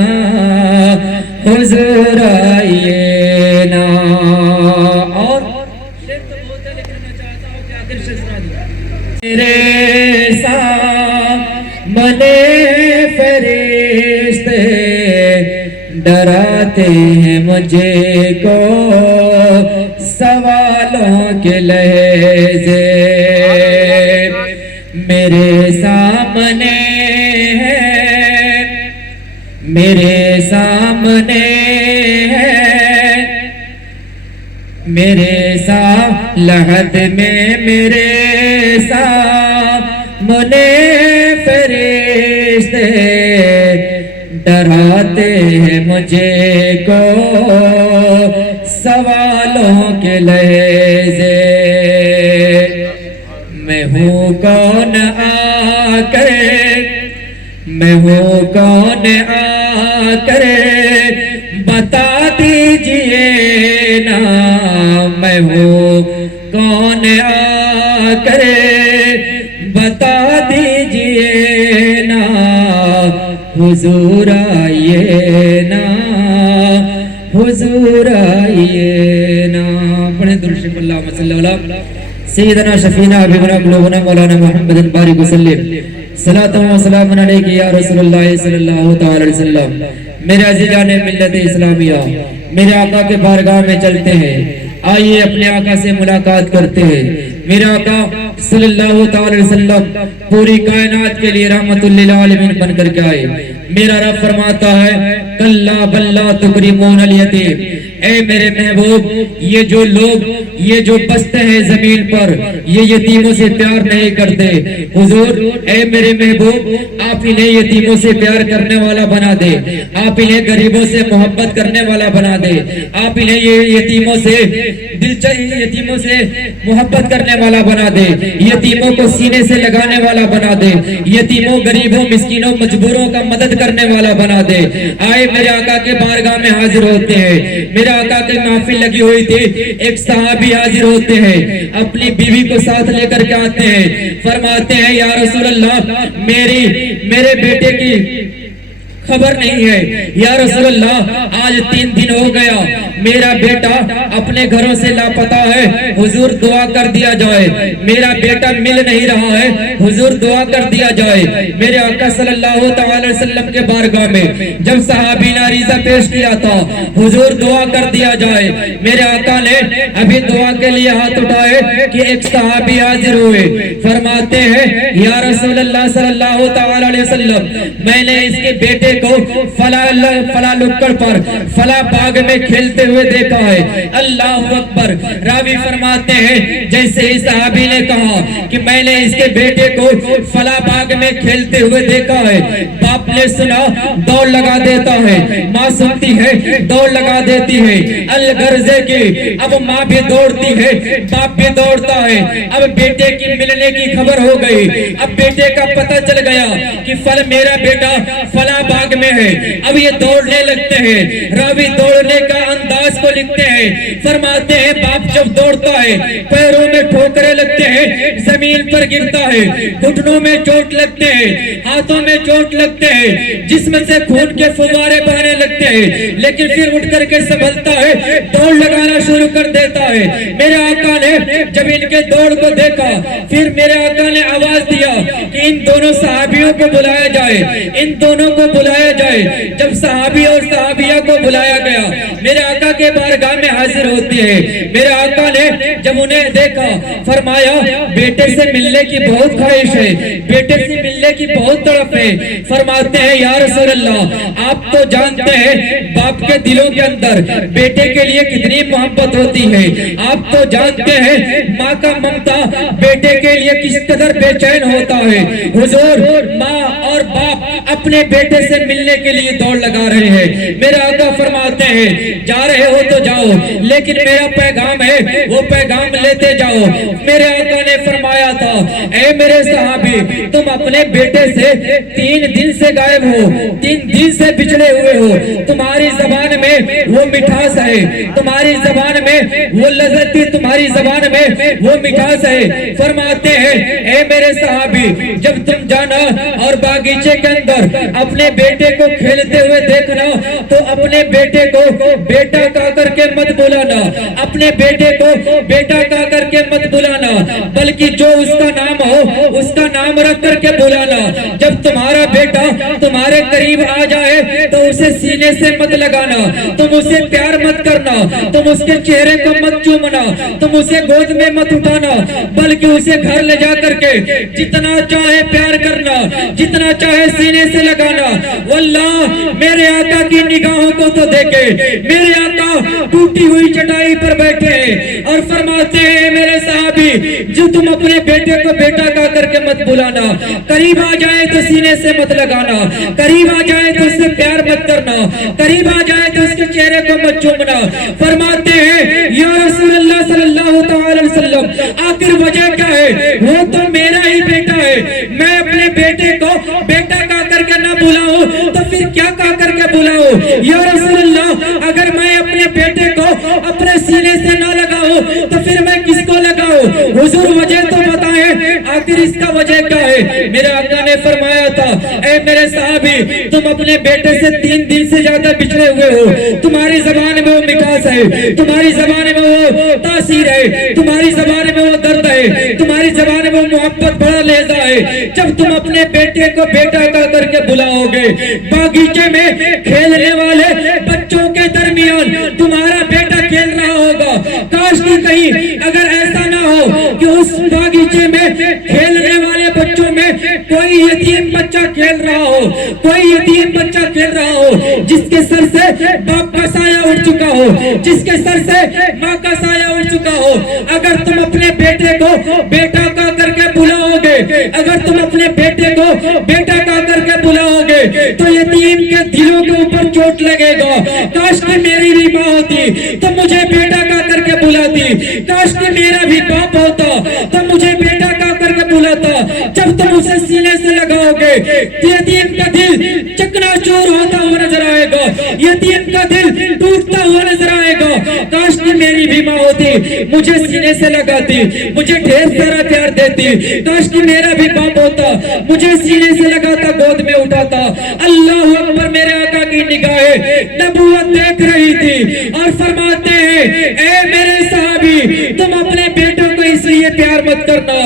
حضور آئیے نا. اور شعر تو بہت ہے لیکن میں چاہتا ہوں کہ آخر سے سنا دوں. میرے سامنے فرشتے ڈراتے ہیں مجھے کو سوالوں کے لہجے میرے سامنے ہے میرے سامنے ہے میرے لحد میں میرے سامنے فرشتے ڈراتے ہیں مجھے کو سوالوں کے لہجے میں ہوں کون آ کر میں ہوں کون آ کر بتا دیجئے نا میں ہوں کون آ کر بتا دیجئے نا حضور آئیے نا حضور آئیے نا پڑھیں درود شریف اللہم صلی اللہ علیہ سیدنا شفینا حبیبنا قلوبنا مولانا محمد بارک وسلم صلاۃ و سلام علیک یا رسول اللہ صلی اللہ تعالی علیہ وسلم میرے عزیزان ملت اسلامیہ میرے آقا کے بارگاہ میں چلتے ہیں آئیے اپنے آقا سے ملاقات کرتے ہیں میرے آقا صلی اللہ تعالی علیہ وسلم پوری کائنات کے لیے رحمت للعالمین بن کر کے آئے میرا رب فرماتا ہے کلا بل لا تکرمون الیتیم اے میرے محبوب یہ جو لوگ یہ جو بستے ہیں زمین پر یہ یتیموں سے پیار نہیں کرتے حضور اے میرے محبوب آپ انہیں یتیموں سے پیار کرنے والا بنا دے آپ انہیں غریبوں سے محبت کرنے والا بنا دے آپ انہیں یہ یتیموں سے یتیموں سے محبت کرنے والا بنا دے یتیموں کو سینے سے لگانے والا بنا دے یتیموں غریبوں مسکینوں مجبوروں کا مدد کرنے والا بنا دے آئے میرے آقا کے بارگاہ میں حاضر ہوتے ہیں میرے آقا کی محفل لگی ہوئی تھی ایک صحابی حاضر ہوتے ہیں اپنی بیوی کو ساتھ لے کر کے آتے ہیں فرماتے ہیں یا رسول اللہ میرے بیٹے کی خبر نہیں ہے یا رسول اللہ آج 3 دن ہو گیا میرا بیٹا اپنے گھروں سے لاپتہ ہے حضور دعا کر دیا جائے میرا بیٹا مل نہیں رہا ہے حضور دعا کر دیا جائے میرے آقا صلی اللہ تعالی وسلم کے بارگاہ میں جب صحابی نے عریضہ پیش کیا تھا حضور دعا کر دیا جائے میرے آقا نے ابھی دعا کے لیے ہاتھ اٹھائے کہ ایک صحابی حاضر ہوئے فرماتے ہیں یا رسول اللہ صلی اللہ تعالی علیہ وسلم میں نے اس کے بیٹے کو فلا لکڑ پر فلا باغ میں کھیلتے ہوئے دیکھا ہے اللہ اکبر راوی فرماتے ہیں جیسے ہی صحابی نے کہا کہ میں نے اس کے بیٹے کو فلا باغ میں کھیلتے ہوئے دیکھا ہے باپ نے سنا دوڑ لگا دیتا ہے ماں سنتی ہے دوڑ لگا دیتی ہے الغرضے کی اب ماں بھی دوڑتی ہے باپ بھی دوڑتا ہے اب بیٹے کی ملنے کی خبر ہو گئی اب بیٹے کا پتہ چل گیا کہ میرا بیٹا فلا باغ میں ہے اب یہ دوڑنے لگتے ہیں راوی دوڑنے کا انداز کو لکھتے ہیں فرماتے ہیں باپ جب دوڑتا ہے پیروں میں ٹھوکریں لگتے ہیں زمین پر گرتا ہے گھٹنوں میں چوٹ لگتے ہیں ہاتھوں میں چوٹ لگتے ہیں جسم سے خون کے فوارے بہنے لگتے ہیں لیکن پھر اٹھ کر کے سنبھلتا ہے دوڑ لگانا شروع کر دیتا ہے میرے آقا نے جب ان کے دوڑ کو دیکھا پھر میرے آقا نے آواز دیا کہ ان دونوں صحابیوں کو بلایا جائے ان دونوں کو بلایا جائے جب صحابی اور صحابیہ کو بلایا گیا میرے آقا کے بارگاہ میں حاضر ہوتی ہے میرے آقا نے جب انہیں دیکھا فرمایا بیٹے سے ملنے کی بہت خواہش ہے بیٹے سے ملنے کی بہت تڑپ ہے فرماتے ہیں یا رسول اللہ آپ تو جانتے ہیں باپ کے دلوں کے اندر بیٹے کے لیے کتنی محبت ہوتی ہے آپ تو جانتے ہیں ماں کا ممتا بیٹے کے لیے کس قدر بے چین ہوتا ہے حضور ماں اور باپ اپنے بیٹے سے ملنے کے لیے دوڑ لگا رہے ہیں میرے آقا فرماتے ہیں جا رہے ہو تو جاؤ لیکن میرا پیغام ہے وہ پیغام لیتے جاؤ میرے آقا نے فرمایا تھا اے میرے صحابی تم اپنے بیٹے سے 3 دن سے غائب ہو 3 دن سے بچھڑے ہوئے ہو تمہاری زبان میں وہ مٹھاس ہے تمہاری زبان میں وہ لذت تھی تمہاری زبان میں وہ مٹھاس ہے فرماتے ہیں اے میرے صحابی جب تم جانا اور باغیچے کے اندر اپنے بیٹے کو کھیلتے ہوئے دیکھنا تو اپنے بیٹے کو بیٹا کہا کر کے مت بلانا اپنے بیٹے کو بیٹا کہا کر کے مت بلانا بلکہ جو اس کا نام ہو اس کا نام رکھ کر کے بلانا جب تمہارا بیٹا تمہارے قریب آ جائے تو تو اسے سینے سے مت لگانا، تم اسے پیار مت کرنا، تم اس کے چہرے کو مت چومنا، تم اسے گود میں مت اٹھانا، بلکہ اسے گھر لے جا کر کے جتنا چاہے پیار کرنا، جتنا چاہے سینے سے لگانا۔ واللہ میرے آقا کی نگاہوں کو تو دیکھے، میرے آقا ٹوٹی ہوئی چٹائی پر بیٹھے ہیں اور فرماتے ہیں میرے صحابی جو تم اپنے بیٹے کو بیٹا کہا کر کے مت بلانا، قریب آ جائے تو سینے سے مت لگانا، قریب آ جائے تو اس سے پیار مت کرنا، قریب آ جائے تو اس کے چہرے کو مت چومنا۔ فرماتے ہیں یا رسول اللہ صلی اللہ تعالی وسلم آخر وجہ کیا ہے؟ وہ تو میرا ہی بیٹا ہے، میں اپنے بیٹے کو بیٹا کہا کر کے نہ بلاؤں تو پھر کیا کہا کر کے بلاؤں؟ یا رسول اللہ اگر میں اپنے بیٹے کو اپنے سینے سے نہ لگاؤں تو پھر میں کس کو لگاؤں؟ حضور وجہ تو بتائیں، آخر اس کا وجہ کیا ہے؟ میرے آقا نے فرمایا تھا اے میرے صحابی تم اپنے بیٹے سے 3 دن سے زیادہ بچھڑے ہوئے ہو، تمہاری زبان میں وہ مٹھاس ہے، تمہاری زبان میں وہ تاثیر ہے، تمہاری زبان میں وہ درد ہے، تمہاری زبان میں وہ محبت بڑا لہجہ ہے۔ جب تم اپنے بیٹے کو بیٹا کہا کر کے بلاؤ گے، باغیچے میں کھیلنے والے بچوں کے درمیان تمہارا بیٹا کھیل رہا ہوگا، کاش کی کہیں اگر ایسا نہ ہو کہ اس باغیچے میں کھیلنے والے بچوں میں کوئی یتیم بچہ کھیل رہا ہو، کوئی یتیم بچہ کھیل رہا ہو جس کے سر سے باپ کا سایہ اٹھ چکا ہو، جس کے سر سے ماں کا سایہ اٹھ چکا ہو۔ اگر تم اپنے بیٹے کو بیٹا کہا کر کے بلاؤ گے، اگر تم اپنے بیٹے کو بیٹا کہا کر کے بلاؤ گے تو یتیم کے دلوں کے اوپر چوٹ لگے گا۔ کاش کہ میری بھی ماں ہوتی تو مجھے بیٹا کہا کر کے بلاتی، کاش کہ میرا بھی باپ ہوتا تو مجھے بیٹا کہا کر کے بلاتا۔ جب تم اسے سینے سے لگاؤ گے یتیم کا دل چکنا چور ہوتا ہوا نظر آئے گا، یتیم کا دل ٹوٹتا ہوا نظر آئے گا۔ کاش کہ میری بھی ماں ہوتی مجھے سینے سے لگاتی، مجھے ڈھیر سارا پیار دیتی، کاش کہ میرا بھی باپ ہوتا مجھے سینے سے لگاتا، گود میں اٹھاتا۔ اللہ اکبر، میرے آقا کی نگاہیں نبوت دیکھ رہی تھی اور فرماتے ہیں اے میرے صحابی تم اپنے بیٹوں کو اس لیے پیار مت کرنا،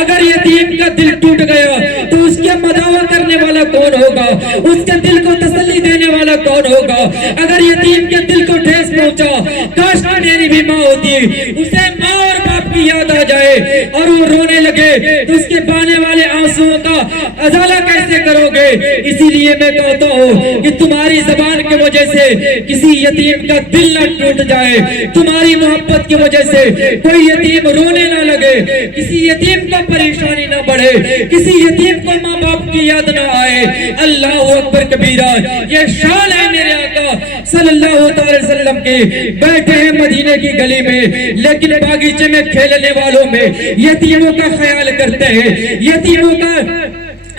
اگر یتیم کا دل ٹوٹ گیا تو اس کے مداوا کرنے والا کون ہوگا، اس کے دل کو تسلی دینے والا کون ہوگا؟ اگر یتیم کے دل کو ٹھیس پہنچا، کاش کہ میری بھی ماں ہوتی، اسے ماں اور باپ کی یاد آ جائے اور وہ رونے لگے تو اس کے بہنے والے آنسوؤں کا ازالہ کیسے کرو گے؟ اسی لیے میں کہتا ہوں کہ تمہاری زبان کی وجہ سے کسی یتیم کا دل نہ ٹوٹ جائے، تمہاری محبت کی وجہ سے کوئی یتیم رونے نہ لگے، کسی یتیم کو پریشانی نہ بڑھے، کسی یتیم کو ماں باپ کی یاد نہ آئے۔ اللہ اکبر کبیرہ، یہ شان ہے میرے آقا صلی اللہ علیہ وسلم کی۔ بیٹھے ہیں مدینے کی گلی میں لیکن باغیچے میں کھیلنے والوں میں یتیموں کا خیال کرتے ہیں، یتیموں کا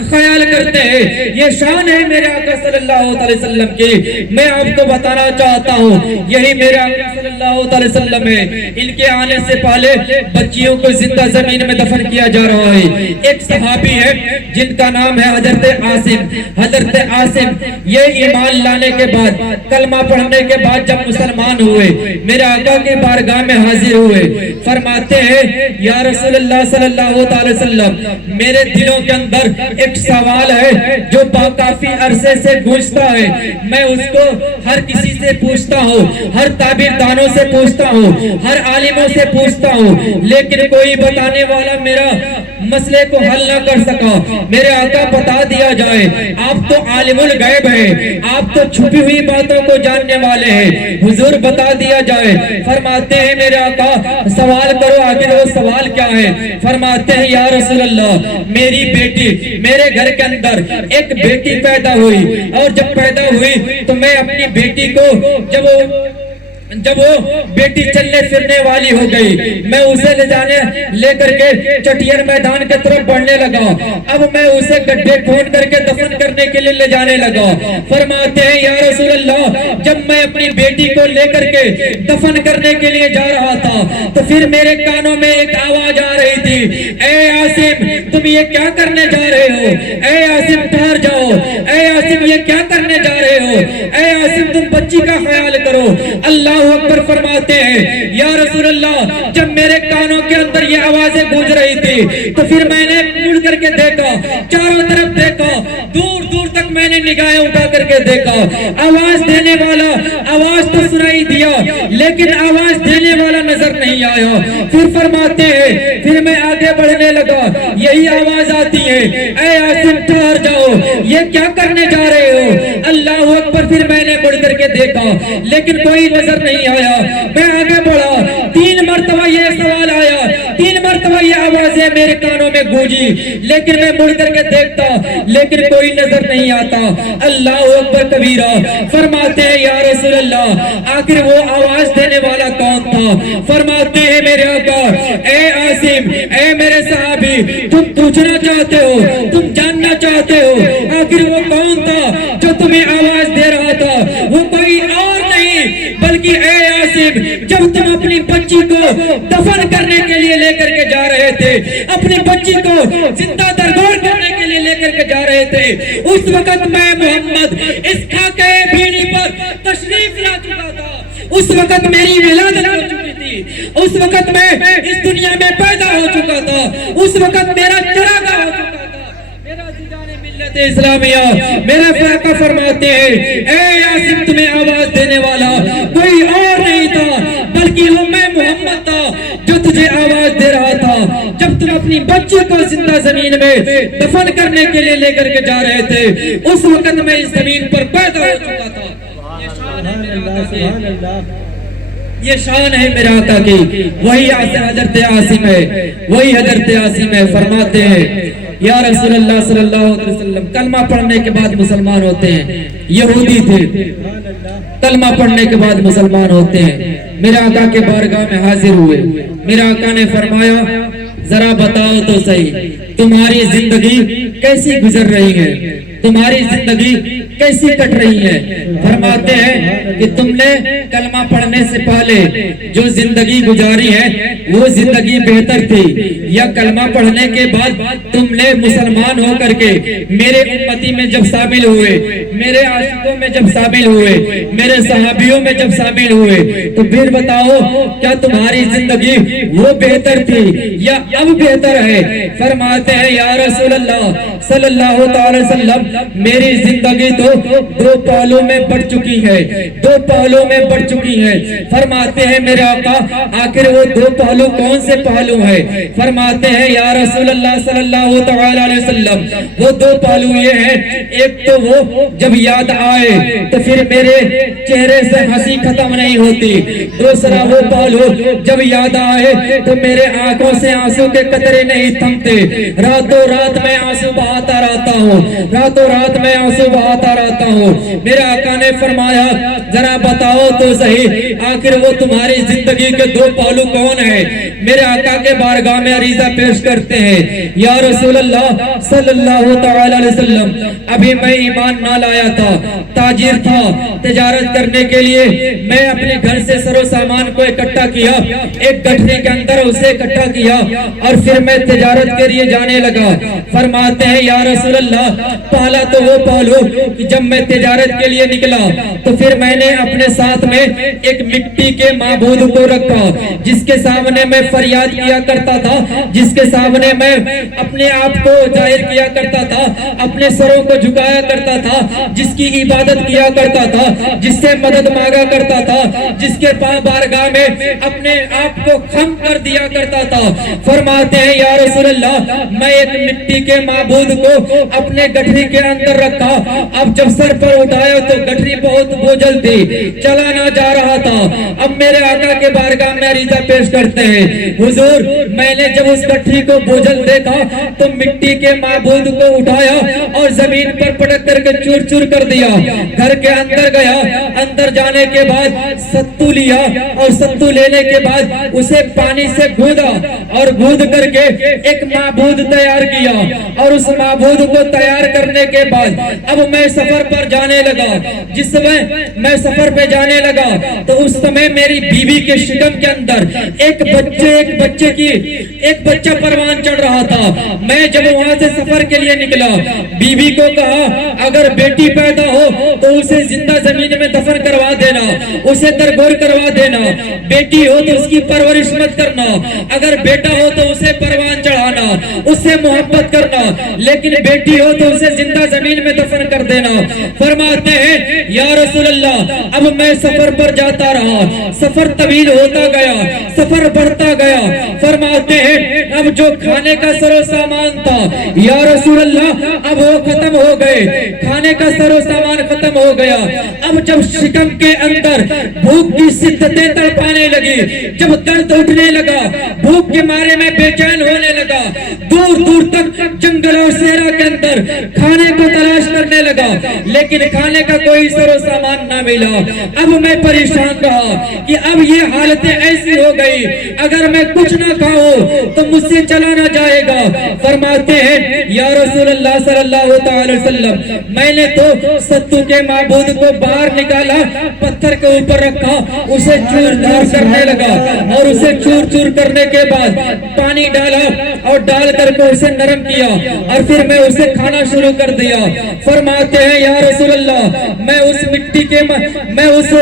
خیال کرتے ہیں۔ یہ شان ہے میرے آقا صلی اللہ علیہ وسلم کی۔ میں آپ کو بتانا چاہتا ہوں یہی میرے آقا صلی اللہ علیہ وسلم ہے، ان کے آنے سے پہلے بچیوں کو زندہ زمین میں دفن کیا جا رہا ہے۔ ایک صحابی ہے جن کا نام ہے حضرت عاصم۔ حضرت عاصم یہ ایمان لانے کے بعد، کلمہ پڑھنے کے بعد جب مسلمان ہوئے، میرے آقا کے بارگاہ میں حاضر ہوئے، فرماتے ہیں یا رسول اللہ صلی اللہ علیہ وسلم میرے دلوں کے اندر ایک سوال ہے جو کافی عرصے سے گونجتا ہے، میں اس کو ہر کسی سے پوچھتا ہوں، ہر تعبیر دانوں سے پوچھتا ہوں، ہر عالموں سے پوچھتا ہوں، لیکن کوئی بتانے والا میرا مسئلے کو حل نہ کر سکا۔ میرے آقا بتا دیا جائے، آپ تو عالم الغیب ہیں، آپ تو چھپی ہوئی باتوں کو جاننے والے ہیں، حضور بتا دیا جائے۔ فرماتے ہیں میرے آقا سوال کرو، آخر وہ سوال کیا ہے؟ فرماتے ہیں یا رسول اللہ میری بیٹی، میرے گھر کے اندر ایک بیٹی پیدا ہوئی اور جب پیدا ہوئی تو میں اپنی بیٹی کو جب وہ بیٹی چلنے پھرنے والی ہو گئی، میں اسے لے کر کے چٹیر میدان کے طرف بڑھنے لگا، اب میں اسے گڈھے کھود کر کے دفن کرنے کے لیے لے جانے لگا۔ فرماتے ہیں یا رسول اللہ جب میں اپنی بیٹی کو لے کر کے دفن کرنے کے لیے جا رہا تھا تو پھر میرے کانوں میں ایک آواز آ رہی تھی، اے عاصم تم یہ کیا کرنے جا رہے ہو؟ اے عاصم ٹھہر جاؤ، اے عاصم یہ کیا کرنے جا رہے ہو؟ اے عاصم تم بچی کا خیال کرو۔ اللہ اکبر، فرماتے ہیں یا رسول اللہ جب میرے کانوں کے اندر یہ آوازیں گونج رہی تھی تو پھر میں نے مڑ کر کے دیکھا، چاروں طرف دیکھا، دور دور تک میں نے نگاہیں اٹھا کر کے دیکھا، آواز دینے والا آواز تو سنائی دیا لیکن آواز دینے والا نظر نہیں آیا۔ پھر فرماتے ہیں پھر میں آگے بڑھنے لگا، یہی آواز آتی ہے، اے عاصم ٹھہر جاؤ، یہ کیا کرنے جا رہے ہو؟ اللہ اکبر۔ پھر میں نے مڑ کر کے دیکھا لیکن کوئی نظر نہیں آیا۔ میں آگے بڑھا، 3 مرتبہ یہ سوال آیا، 3 مرتبہ یہ آوازیں میرے کانوں میں گونجی لیکن میں مڑ کر کے دیکھتا لیکن کوئی نظر نہیں آتا۔ اللہ اکبر کبیرہ۔ فرماتے ہیں یا رسول اللہ آخر وہ آواز دینے والا کون تھا؟ فرماتے ہیں میرے آقا، اے عاصم، اے میرے صحابی، تم پوچھنا چاہتے ہو، تم جاننا چاہتے ہو آخر وہ کون تھا جو تمہیں آواز دے رہا تھا؟ وہ کوئی اور نہیں بلکہ اے عاصم، جب تم اپنی بچی کو دفن کرنے کے لیے لے کر کے جا رہے تھے، اپنی بچی کو زندہ درگور کرنے کے لیے لے کر کے جا رہے تھے، اس وقت میں محمد اس خاکے بھیڑی پر تشریف لا چکا تھا، اس وقت میری ولادت ہو چکی تھی، اس وقت میں اس دنیا میں پیدا ہو چکا تھا، اس وقت میرا چراغا ہو چکا تھا، میرا دیدان ملت اسلامیہ۔ میرا فاقہ فرماتے ہیں اے عاصم، تمہیں آواز دینے والا کوئی اور نہیں تھا بلکہ وہ میں محمد تھا جو تجھے آواز دے رہا تھا جب تم اپنی بچی کو زندہ زمین میں دفن کرنے کے لیے لے کر کے جا رہے تھے، اس وقت میں اس زمین پر پیدا ہو چکا تھا۔ یہ شان ہے میرے آقا کی، وہی حضرت عاصم ہے، وہی حضرت عاصم ہے۔ فرماتے ہیں یا رسول اللہ صلی اللہ علیہ وسلم کلمہ پڑھنے کے بعد مسلمان ہوتے ہیں، یہودی تھے، کلمہ پڑھنے کے بعد مسلمان ہوتے ہیں، میرے آقا کے بارگاہ میں حاضر ہوئے، میرے آقا نے فرمایا ذرا بتاؤ تو صحیح تمہاری زندگی کیسی گزر رہی ہے، تمہاری زندگی کیسی کٹ رہی ہے؟ فرماتے ہیں کہ تم نے کلمہ پڑھنے سے پہلے جو زندگی گزاری ہے وہ زندگی بہتر تھی، یا کلمہ پڑھنے کے بعد تم نے مسلمان ہو کر کے میرے امتی میں جب شامل ہوئے، میرے عاشقوں میں جب شامل ہوئے، میرے صحابیوں میں جب شامل ہوئے، تو پھر بتاؤ کیا تمہاری زندگی وہ بہتر تھی یا اب بہتر ہے؟ فرماتے ہیں یا رسول اللہ صلی اللہ تعالی وسلم میری زندگی تو 2 پہلو میں بڑھ چکی ہے، 2 پہلو میں بڑھ چکی ہے۔ فرماتے ہیں میرے آقا آخر وہ 2 پہلو کون سے پہلو ہیں؟ فرماتے ہیں یا رسول اللہ صلی اللہ تعالی علیہ وسلم وہ 2 پہلو یہ ہیں، ایک تو وہ جب یاد آئے تو پھر میرے چہرے سے ہنسی ختم نہیں ہوتی، دوسرا وہ پہلو جب یاد آئے تو میرے آنکھوں سے آنسو کے قطرے نہیں تھمتے، راتوں رات میں آنسو بہاتا رہتا ہوں، راتوں رات میں آنسو بہاتا رہتا ہوں۔ میرے آقا نے فرمایا ذرا بتاؤ تو صحیح آخر وہ تمہاری زندگی کے 2 پہلو کون ہیں؟ میرے آقا کے بارگاہ میں عریضہ پیش کرتے ہیں یا رسول اللہ صلی اللہ تعالی علیہ وسلم ابھی میں ایمان نہ لایا تھا، تاجر تھا، تجارت کرنے کے لیے میں اپنے گھر سے سر و سامان کو اکٹھا کیا، ایک گٹھری کے اندر اسے اکٹھا کیا اور پھر میں تجارت کے لیے جانے لگا۔ فرماتے ہیں یا رسول اللہ پہلا تو وہ پہلو کہ جب میں تجارت کے لیے نکلا تو پھر میں نے اپنے ساتھ میں ایک مٹی کے معبود کو رکھا جس کے سامنے میں فریاد کیا کرتا تھا، جس کے سامنے میں اپنے آپ کو ظاہر کیا کرتا تھا، اپنے سروں کو جھکایا کرتا تھا، جس کی عبادت کیا کرتا تھا، جس سے مدد مانگا کرتا تھا، جس کے بارگاہ میں اپنے آپ کو خم کر دیا کرتا تھا۔ فرماتے ہیں یا رسول اللہ میں ایک مٹی کے معبود کو اپنے گٹھری کے اندر رکھا، اب جب سر پر اٹھایا تو گٹھری بہت بوجھل تھی، چلا نہ جا رہا تھا۔ اب میرے آقا کے بارگاہ میں عریضہ پیش کرتے ہیں حضور میں نے جب اس گٹھری کو بوجھل دیکھا تو مٹی کے معبود کو اٹھایا اور زمین پر پٹک کر کے چور چور کر دیا، گھر کے اندر گیا، اندر جانے کے بعد ستو لیا اور ستو لینے کے بعد اسے پانی سے گھودا اور گھود کر کے ایک معبود تیار کیا، اور اس معبود کو تیار کرنے کے بعد اب میں سفر پر جانے لگا۔ جس سمے میں سفر پہ جانے لگا تو اس سمے میری بیوی کے شکم کے اندر ایک بچہ پروان چڑھ رہا تھا۔ میں جب وہاں سے سفر کے لیے نکلا بیوی کو کہا اگر بیٹی پیدا ہو تو اسے زندہ زمین میں دفن کروا دینا، اسے درگور کروا دینا، بیٹی ہو تو اس کی پرورش مت کرنا، اگر بیٹا ہو تو اسے پروان چڑھانا، اس سے محبت کرنا، لیکن بیٹی ہو تو اسے زندہ زمین میں دفن کر دینا۔ فرماتے ہیں یا رسول اللہ اب میں سفر پر جاتا رہا، سفر طویل ہوتا گیا، سفر بڑھتا گیا، فرماتے ہیں اب جو کھانے کا سر و سامان تھا یا رسول اللہ اب وہ ختم ہو گئے، کھانے کا سر و سامان ختم ہو گیا۔ اب جب شکم کے اندر بھوک کی شدتیں تڑپانے لگی، جب درد اٹھنے لگا، بھوک کے مارے میں بے چین ہونے لگا، دور دور تک جنگل اور صحرا کے اندر کھانے کو تلاش کرنے لگا، لیکن کھانے کا کوئی سر و سامان نہ ملا۔ اب میں پریشان رہا کہ اب یہ حالتیں ایسی ہو گئی، اگر میں کچھ نہ کھاؤں تو مجھ سے چلا نہ جائے گا۔ فرماتے ہیں یا رسول اللہ صلی اللہ تعالی وسلم میں نے تو ستو کے معبود کو باہر نکالا، پتھر کے اوپر رکھا، اسے چور چور کرنے لگا، اور اسے چور چور کرنے کے بعد پانی ڈالا اور ڈال کر کے اسے نرم کیا، اور پھر میں اسے کھانا شروع کر دیا۔ فرماتے ہیں یا رسول اللہ میں اس مٹی کے میں اس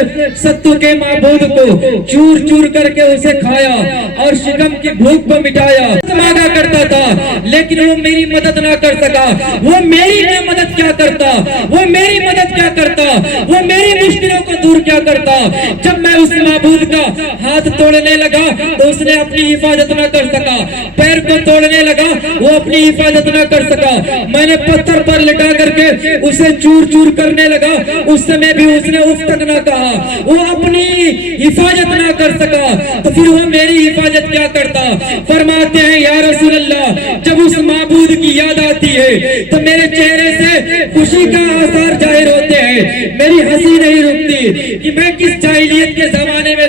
ستو کے معبود کو چور چور کر کے اسے کھایا اور شکم کی بھوک کو مٹایا، مانگا کرتا تھا لیکن وہ میری مدد نہ کر سکا۔ وہ میری مدد کیا کرتا، وہ میری مدد کیا کرتا، وہ میری مشکلوں کو دور کیا کرتا۔ جب میں اس معبود کا ہاتھ توڑنے لگا تو اس نے اپنی حفاظت نہ کر سکا، پیر کو توڑنے لگا وہ اپنی حفاظت نہ کر سکا، میں نے پتھر پر لٹا کر کے اسے چور چور کرنے لگا، اس سمے بھی اس نے اف تک نہ کہا، وہ اپنی حفاظت نہ کر سکا تو پھر وہ میری حفاظت کیا کرتا۔ فرماتے ہیں یا رسول اللہ جب اس معبود کی یاد آتی ہے تو میرے چہرے سے خوشی کا آثار ظاہر ہوتے ہیں، میری ہنسی نہیں رکتی کہ میں کس جاہلیت کے زمانے میں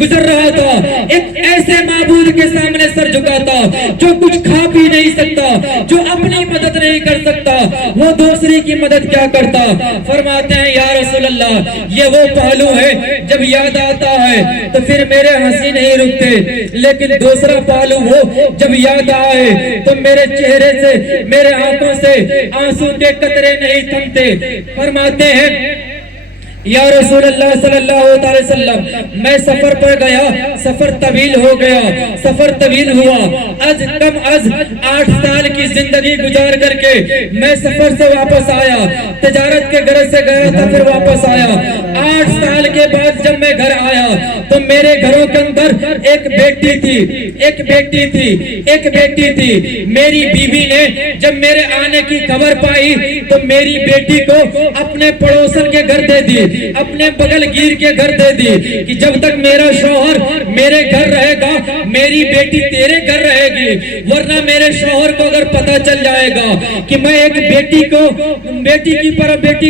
گزر رہا تھا، ایک ایسے معبود کے سامنے سر جھکاتا جو کچھ کھا بھی نہیں سکتا، جو اپنی مدد نہیں کر سکتا، وہ دوسری کی مدد کیا کرتا۔ فرماتے ہیں یا رسول اللہ یہ وہ پہلو ہے جب یاد آتا ہے تو پھر میرے ہنسی نہیں رکتے، لیکن دوسرا پہلو وہ جب یاد آئے تو میرے چہرے سے، میرے آنکھوں سے آنسو کے قطرے نہیں تھمتے۔ فرماتے ہیں یا رسول اللہ صلی اللہ علیہ وسلم میں سفر پر گیا، سفر طویل ہو گیا، سفر طویل ہوا، از کم از 8 سال کی زندگی گزار کر کے میں سفر سے واپس آیا، تجارت کے غرض سے گیا تھا پھر واپس آیا۔ 8 سال کے بعد جب میں گھر آیا تو میرے گھروں کے اندر ایک بیٹی تھی۔ میری بیوی نے جب میرے آنے کی خبر پائی تو میری بیٹی کو اپنے پڑوسن کے گھر دے دی، اپنے بغل گیر کے گھر دے دی کہ جب تک میرا شوہر میرے گھر رہے گا میری بیٹی تیرے گھر رہے گی، ورنہ میرے شوہر کو اگر پتہ چل جائے گا کہ میں ایک بیٹی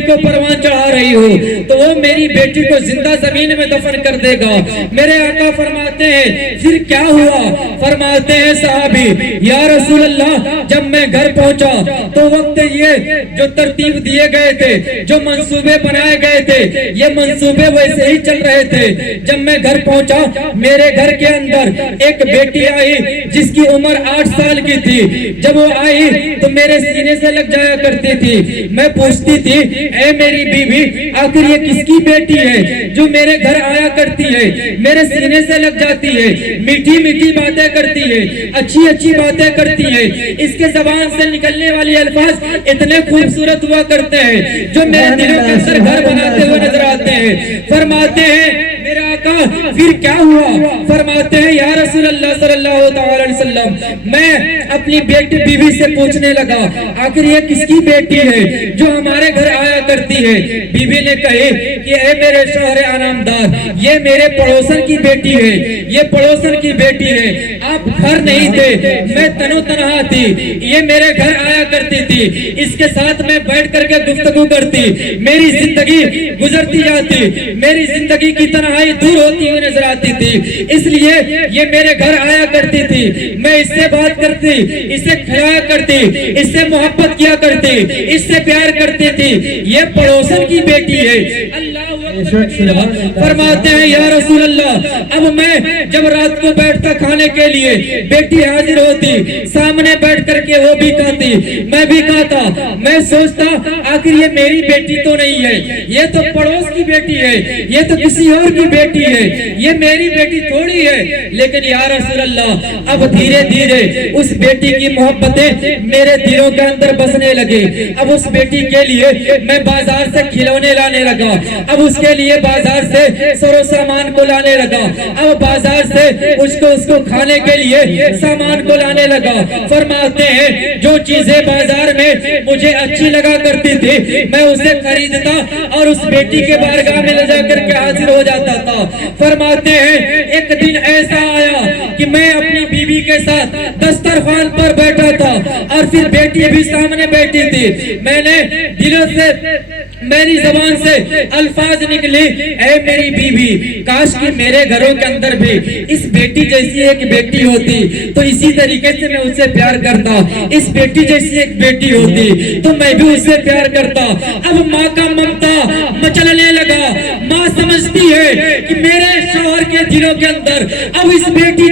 کو پروان چڑھا رہی ہوں تو وہ میری بیٹی کو زندہ زمین میں دفن کر دے گا۔ میرے آقا فرماتے ہیں پھر کیا ہوا؟ فرماتے ہیں صحابی یا رسول اللہ جب میں گھر پہنچا تو وقت یہ جو ترتیب دیے گئے تھے، جو منصوبے بنائے گئے تھے، یہ منصوبے ویسے ہی چل رہے تھے۔ جب میں گھر پہنچا میرے گھر کے اندر ایک بیٹی آئی جس کی عمر 8 سال کی تھی، جب وہ آئی تو میرے سینے سے لگ جایا کرتی تھی، میں پوچھتی تھی اے میری بیوی آخر یہ کس کی بیٹی ہے جو میرے گھر آیا کرتی ہے، میرے سینے سے لگ جاتی ہے، میٹھی میٹھی باتیں کرتی ہے، اچھی اچھی باتیں کرتی ہے، اس کے زبان سے نکلنے والی الفاظ اتنے خوبصورت ہوا کرتے ہیں جو میرے دلوں کے اندر گھر بناتے ہوئے نظر آتے ہیں۔ فرماتے ہیں میرا آقا پھر کیا ہوا؟ فرماتے ہیں یا رسول اللہ صلی اللہ علیہ وسلم میں اپنی بیوی سے پوچھنے لگا آخر یہ کس کی بیٹی ہے جو ہمارے گھر آیا کرتی ہے؟ بیوی نے کہے کہ اے میرے شوہر انعامدار یہ میرے پڑوسن کی بیٹی ہے، یہ پڑوسن کی بیٹی ہے، آپ گھر نہیں تھے، میں تنو تنہا تھی، یہ میرے گھر آیا کرتی تھی، اس کے ساتھ میں بیٹھ کر کے گفتگو کرتی، میری زندگی گزرتی جاتی، میری زندگی کی تنہائی دور ہوتی ہوئی نظر آتی تھی، اس لیے یہ میرے گھر آیا کرتی تھی، میں اس سے بات کرتی، اس سے کھلایا کرتی، اس سے محبت کیا کرتی، اس سے پیار کرتی تھی، یہ پڑوسن کی بیٹی ہے۔ اللہ فرماتے ہیں یا رسول اللہ اب میں جب رات کو بیٹھتا کھانے کے لیے بیٹی حاضر ہوتی سامنے بیٹھ کر کے وہ بھی کھاتی میں بھی کھاتا میں سوچتا آخر یہ میری بیٹی تو نہیں ہے یہ تو پڑوس کی بیٹی ہے یہ تو کسی اور کی بیٹی ہے یہ میری بیٹی تھوڑی ہے لیکن یا رسول اللہ اب دھیرے دھیرے اس بیٹی کی محبتیں میرے دلوں کے اندر بسنے لگے اب اس بیٹی کے لیے میں بازار سے کھلونے لانے لگا اب اس کے لیے بازار سے سر و سامان کو لانے لگا اب بازار سے اس کو کھانے کے لیے سامان کو لانے لگا فرماتے ہیں جو چیزیں بازار میں مجھے اچھی لگا کرتی تھی میں اسے خریدتا اور اس بیٹی کے بارگاہ میں لے جا کر کے حاضر ہو جاتا تھا فرماتے ہیں ایک دن ایسا آیا کہ میں اپنی بیوی کے ساتھ دسترخوان پر بیٹھا تھا اور پھر بیٹی بھی سامنے بیٹھی تھی میں نے دلوں سے میری زبان سے الفاظ نکلی اے میری بیوی کاش کہ میرے گھروں کے اندر بھی اس بیٹی جیسی ایک بیٹی ہوتی تو اسی طریقے سے میں اسے پیار کرتا اس بیٹی جیسی ایک بیٹی ہوتی تو میں بھی اسے پیار کرتا اب ماں کا ممتا مچلنے لگا ماں سمجھتی ہے کہ میرے شوہر کے دلوں کے اندر اب اس بیٹی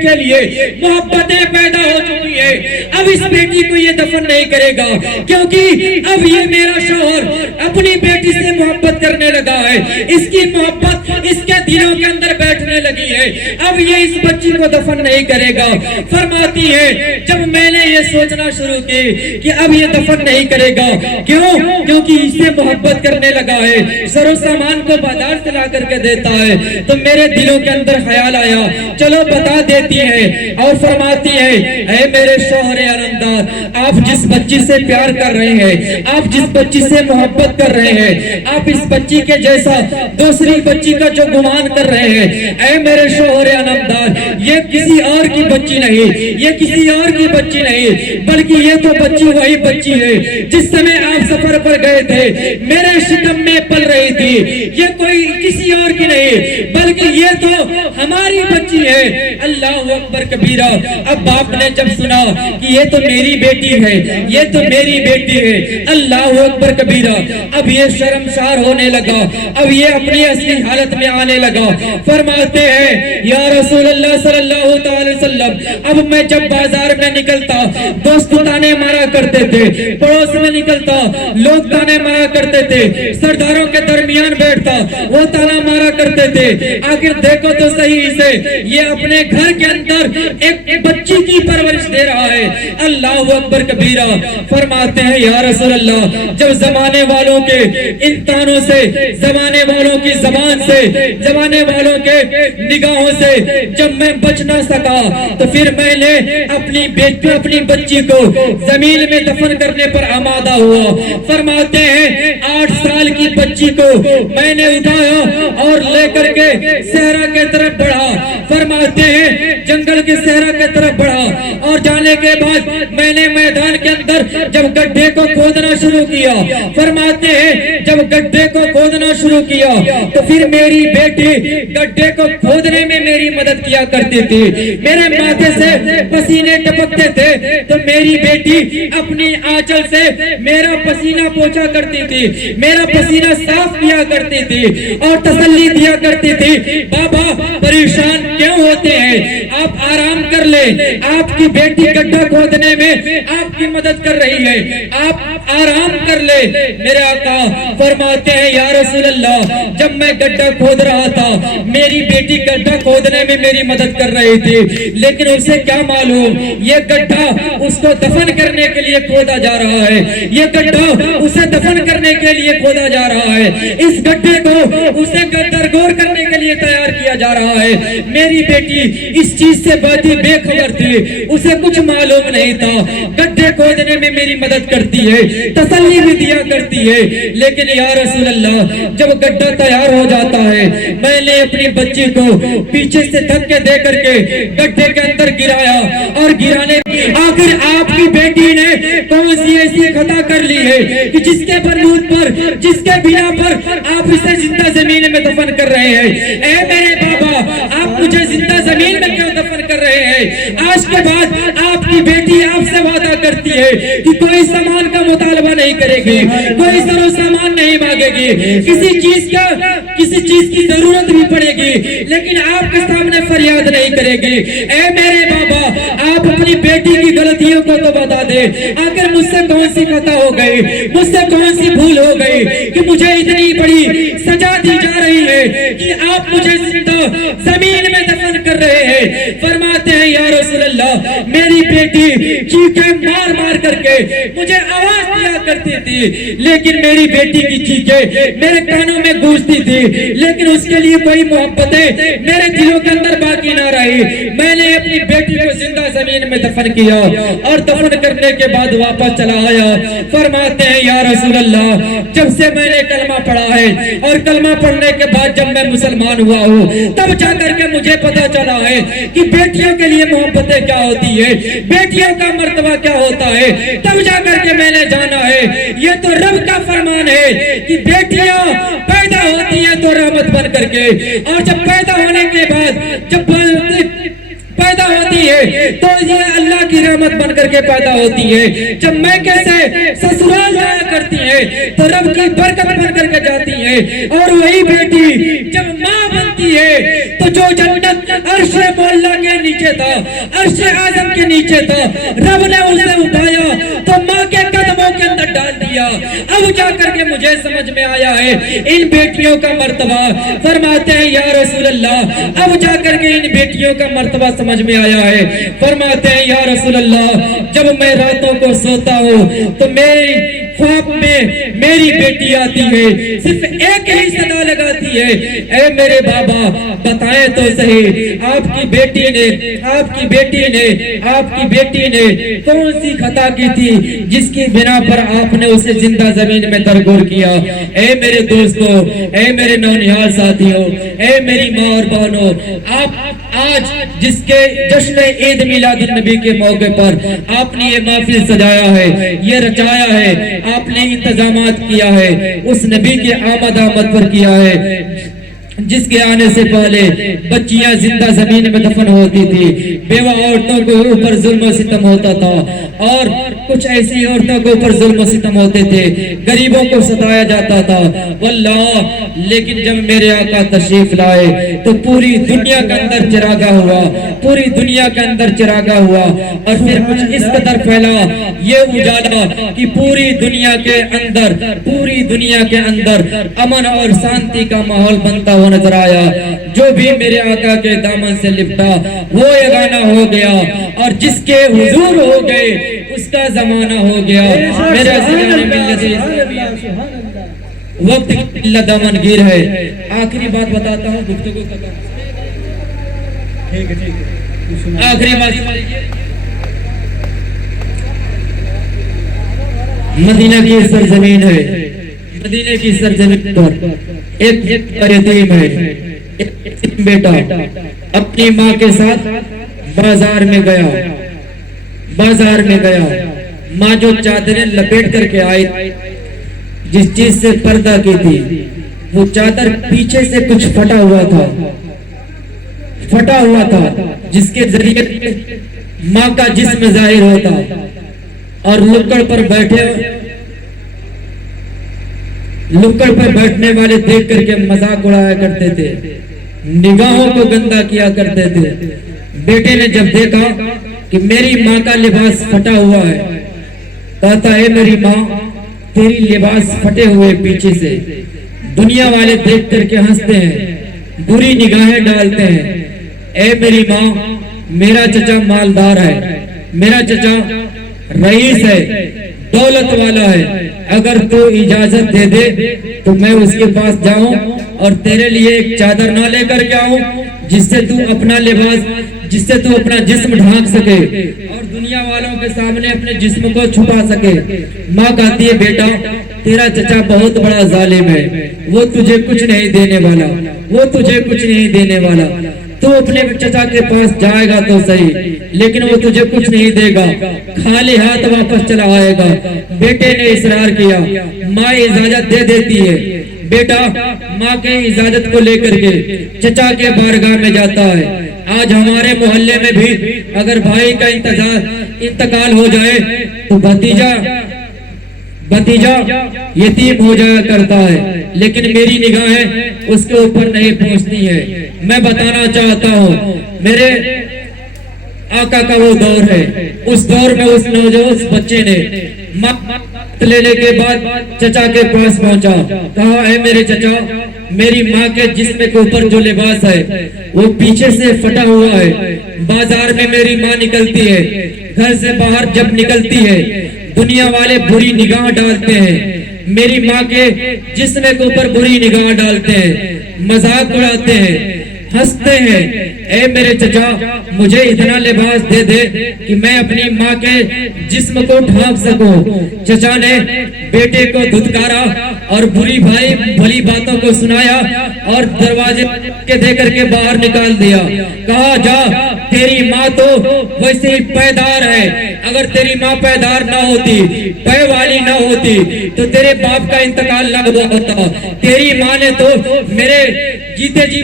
کے لیے محبتیں پیدا ہو چکی ہے اب اس بیٹی کو یہ دفن نہیں کرے گا کیونکہ اب یہ میرا شوہر اپنی بیٹی سے محبت کرنے لگا ہے اس کی محبت اس کے دلوں کے اندر بیٹھنے لگی ہے اب یہ اس بچی کو دفن نہیں کرے گا فرماتی ہے جب میں نے یہ سوچنا شروع کی کہ اب یہ دفن نہیں کرے گا کیونکہ اس سے محبت کرنے لگا ہے سر و سامان کو بازار سے لا کر کے دیتا ہے تو میرے دلوں کے اندر خیال آیا چلو بتا دیتی ہے اور فرماتی ہے اے میرے شوہر عالمدار آپ جس بچی سے پیار کر رہے ہیں آپ جس بچی سے محبت کر رہے ہیں آپ اس بچی کے جیسا دوسری بچی کا جو گمان کر رہے ہیں اے میرے شوہر عالمدار یہ کسی اور کی بچی نہیں یہ کسی اور کی بچی نہیں بلکہ یہ تو بچی وہی بچی ہے جس سمے آپ سفر پر گئے تھے میرے شکم میں پل رہی تھی یہ کوئی کسی اور کی نہیں بلکہ یہ تو ہماری بچی ہے اللہ اکبر کبیرہ اب باپ نے جب سنا کہ یہ تو میری بیٹی ہے یہ تو میری بیٹی ہے اللہ اکبر کبیرہ اب یہ شرمسار ہونے لگا اب یہ اپنی اصلی حالت میں آنے لگا فرماتے ہیں یا رسول اللہ صلی اللہ تعالی وسلم اب میں جب بازار میں نکلتا دوست تانے مارا کرتے تھے پڑوس میں نکلتا لوگ تانے مارا کرتے تھے سرداروں کے درمیان بیٹھتا وہ تانا مارا کرتے تھے آخر دیکھو تو صحیح سے یہ اپنے گھر کے اندر ایک بچی کی پرورش دے رہا ہے اللہ اکبر کبیرہ فرماتے ہیں یا رسول اللہ جب زمانے والوں کے ان تانوں سے زمانے والوں کی زبان سے زمانے والوں کے نگاہوں سے جب میں بچ نہ سکا تو پھر میں نے اپنی بچی کو زمین میں دفن کرنے پر آمادہ ہوا فرماتے ہیں 8 سال کی بچی کو میں نے اٹھایا اور لے کر کے صحرا کے طرف بڑھا فرماتے ہیں جنگل کے صحرا کے طرف بڑھا اور جانے کے بعد میں نے میدان کے اندر جب گڈھے کو کھودنا شروع کیا فرماتے ہیں جب گڈھے کو کھودنا شروع کیا تو پھر میری بیٹی گڈھے کو کھودنے میں میری مدد کیا کرتی تھی میرے ماتھے سے پسینے ٹپکتے تھے تو میری بیٹی اپنی آنچل سے میرا پسینہ پوچھا کرتی تھی میرا پسینہ صاف کیا کرتی تھی اور تسلی دیا کرتی تھی بابا پریشان کیوں ہوتے ہیں آپ آرام کر لیں آپ کی بیٹی گڈھا کھودنے میں آپ کی مدد کر رہی ہے آپ آرام کر لیں میرے آقا فرماتے ہیں یا رسول اللہ جب میں گڈھا کھود رہا تھا میری بیٹی گڈھا کھودنے میں میری مدد کر رہی تھی لیکن اسے کیا معلوم یہ گڈھا اس کو دفن کرنے کے لیے کھودا جا رہا ہے یہ گڈھا اسے دفن کرنے کے لیے کھودا جا رہا ہے اس گڈھے کو اسے درگور کرنے کے لیے تیار کیا جا رہا ہے میری بیٹی اس چیز سے بہت ہی بے خبر تھی اسے کچھ معلوم نہیں تھا گڈھے کھودنے میں میری مدد کرتی ہے تسلی بھی دیا کرتی ہے لیکن یا رسول اللہ جب گڈھا تیار ہو جاتا ہے میں نے اپنی بچی کو پیچھے سے دھکے دے کر کے گڈھے کے اندر گرایا اور گرانے آخر آپ کی بیٹی نے کون سی ایسی خطا کر لی ہے کہ جس کے بنود پر جس کے بنا پر آپ اسے زندہ زمین میں دفن کر رہے ہیں اے میرے بابا آپ مجھے زندہ زمین میں کیوں دفن کر رہے رہے ہیں. آج کے بعد آپ کی بیٹی آپ سے وعدہ کرتی ہے کہ کوئی سامان کا مطالبہ نہیں کرے گی, کوئی سر و سامان نہیں مانگے گی, کسی چیز کی ضرورت بھی پڑے گی لیکن آپ کے سامنے فریاد نہیں کرے گی. اے میرے بابا, آپ اپنی بیٹی کی غلطیوں کو تو بتا دے. آخر مجھ سے کون سی خطا ہو گئی, مجھ سے کون سی بھول ہو گئی کہ مجھے اتنی بڑی سزا دی جا رہی ہے کہ آپ مجھے زندہ زمین میں دفن کر رہے ہیں. فرماتے ہیں یا رسول اللہ, میری بیٹی چیخیں مار مار کر کے مجھے آواز دیا کرتی تھی, لیکن میری بیٹی کی چیخیں میرے کانوں میں گونجتی تھی, لیکن اس کے لیے کوئی محبتیں میرے دلوں کے اندر باقی نہ رہی. میں نے اپنی بیٹی کو زندہ زمین میں دفن کیا اور دفن کرنے کے بعد واپس چلا آیا. فرماتے ہیں یا رسول اللہ, جب سے میں نے کلمہ پڑھا ہے اور کلمہ پڑھنے کے بعد جب میں مسلمان ہوا ہوں تب جا کر کے مجھے پتا چلا ہے کہ بیٹیوں کے لیے محبتیں کیا ہوتی ہے, بیٹیوں کا مرتبہ کیا ہوتا ہے. تب جا کر کے میں نے جانا ہے یہ تو رب کا فرمان ہے کہ بیٹیاں پیدا ہوتی ہیں تو رحمت بن کر کے, اور جب پیدا ہونے کے بعد جب پیدا ہوتی ہے تو یہ اللہ کی رحمت بن کر کے پیدا ہوتی ہے. جب میں کیسے سسرال جایا کرتی ہے تو رب کی برکت بن کر کے جاتی ہے, اور وہی بیٹی جب ماں بنتی ہے تو جو جنت عرش مولا کے نیچے تھا, عرش اعظم کے نیچے تھا, رب نے اسے اٹھایا تو ماں کے قدموں کے اندر ڈال دیا. اب جا کر کے مجھے سمجھ میں آیا ہے ان بیٹیوں کا مرتبہ. فرماتے ہیں یا رسول اللہ, اب جا کر کے ان بیٹیوں کا مرتبہ سمجھ میں آیا ہے. فرماتے ہیں یا رسول اللہ, جب میں راتوں کو سوتا ہوں تو میری خواب میں میری بیٹی آتی ہے, صرف ایک ہی صدا لگاتی ہے, اے میرے بابا بتائیں تو صحیح آپ کی بیٹی نے کون سی خطا کی تھی جس کی بنا پر آپ نے اسے زندہ زمین میں درگور کیا. اے میرے دوستو, اے میرے نونہال ساتھیوں, اے میری ماں اور بہنوں, آپ آج جس کے جشن عید میلاد النبی کے موقع پر آپ نے یہ محفل سجایا ہے, یہ رچایا ہے, آپ نے انتظامات کیا ہے, اس نبی کے آمد پر کیا ہے جس کے آنے سے پہلے بچیاں زندہ زمین میں دفن ہوتی تھی, بیوہ عورتوں کو اوپر ظلم و ستم ہوتا تھا, اور کچھ ایسی عورتوں کو اوپر ظلم و ستم ہوتے تھے, غریبوں کو ستایا جاتا تھا. واللہ لیکن جب میرے آقا تشریف لائے تو پوری دنیا کے اندر چراغا ہوا, پوری دنیا کے اندر چراغا ہوا, اور پھر کچھ اس قدر پھیلا یہ اجالا کہ پوری دنیا کے اندر امن اور شانتی کا ماحول بنتا ہوا نظر آیا. جو بھی میرے آقا کے دامن سے لپٹا وہ یگانہ ہو گیا, اور جس کے حضور ہو گئے اس کا زمانہ ہو گیا. میرے عزیزان ملت اسلامیہ, وقت اللہ دامن گیر ہے. آخری بات بتاتا ہوں, گفتگو ختم. آخری بات, مدینہ کی سرزمین ہے, مدینہ کی سرزمین پر ایک یتیم ہے, ایک بیٹا اپنی ماں کے ساتھ بازار میں گیا. ماں جو چادریں لپیٹ کر کے آئی, جس چیز سے پردہ کی تھی, وہ چادر پیچھے سے کچھ پھٹا ہوا تھا جس کے ذریعے ماں کا جسم ظاہر ہوتا, اور لکڑ پر بیٹھنے والے دیکھ کر کے مذاق اڑایا کرتے تھے, نگاہوں کو گندا کیا کرتے تھے. بیٹے نے جب دیکھا کہ میری ماں کا لباس پھٹا ہوا ہے, کہتا ہے میری ماں تیری لباس پھٹے ہوئے پیچھے سے. دنیا والے دیکھ کر کے ہنستے ہیں, بری نگاہیں ڈالتے ہیں. اے میری ماں, میرا چچا مالدار ہے, میرا چچا رئیس ہے, دولت والا ہے, اگر تو اجازت دے دے تو میں اس کے پاس جاؤں اور تیرے لیے ایک چادر نہ لے کر کے آؤں جس سے تو اپنا لباس, جس سے تو اپنا جسم ڈھانک سکے اور دنیا والوں کے سامنے اپنے جسم کو چھپا سکے. ماں کہتی ہے بیٹا تیرا چچا بہت بڑا ظالم ہے, وہ تجھے کچھ نہیں دینے والا, تو اپنے چچا کے پاس جائے گا تو صحیح, لیکن وہ تجھے کچھ نہیں دے گا, خالی ہاتھ واپس چلا آئے گا. بیٹے نے اصرار کیا, ماں اجازت دے دیتی ہے. بیٹا ماں کے اجازت کو لے کر کے چچا کے بارگاہ میں جاتا ہے, آج ہمارے محلے میں بھی اگر بھائی کا انتقال ہو جائے تو بھتیجا یتیم ہو جایا کرتا ہے، لیکن میری نگاہیں اس کے اوپر نہیں پہنچتی ہے۔ میں بتانا چاہتا ہوں میرے آقا کا وہ دور ہے، اس دور میں اس نوجوان بچے نے لینے کے بعد چچا کے پاس پہنچا، کہا اے میرے چچا، میری ماں کے جسم کے اوپر جو لباس ہے وہ پیچھے سے پھٹا ہوا ہے۔ بازار میں میری ماں نکلتی ہے، گھر سے باہر جب نکلتی ہے دنیا والے بری نگاہ ڈالتے ہیں، میری ماں کے جسم کے اوپر بری نگاہ ڈالتے ہیں، مذاق اڑاتے ہیں، ہنستے ہیں۔ اے میرے چچا، مجھے اتنا لباس دے دے کہ میں اپنی ماں کے جسم کو ڈھانپ سکوں۔ چچا نے بیٹے کو دھتکارا اور بھلی باتوں کو سنایا اور دروازے کے دے کر کے باہر نکال دیا، کہا جا، تیری ماں تو ویسے ہی پائیدار ہے، اگر تیری ماں پائیدار نہ ہوتی، پے والی نہ ہوتی تو تیرے باپ کا انتقال نہ ہوا ہوتا۔ تیری ماں نے تو میرے جیتے جی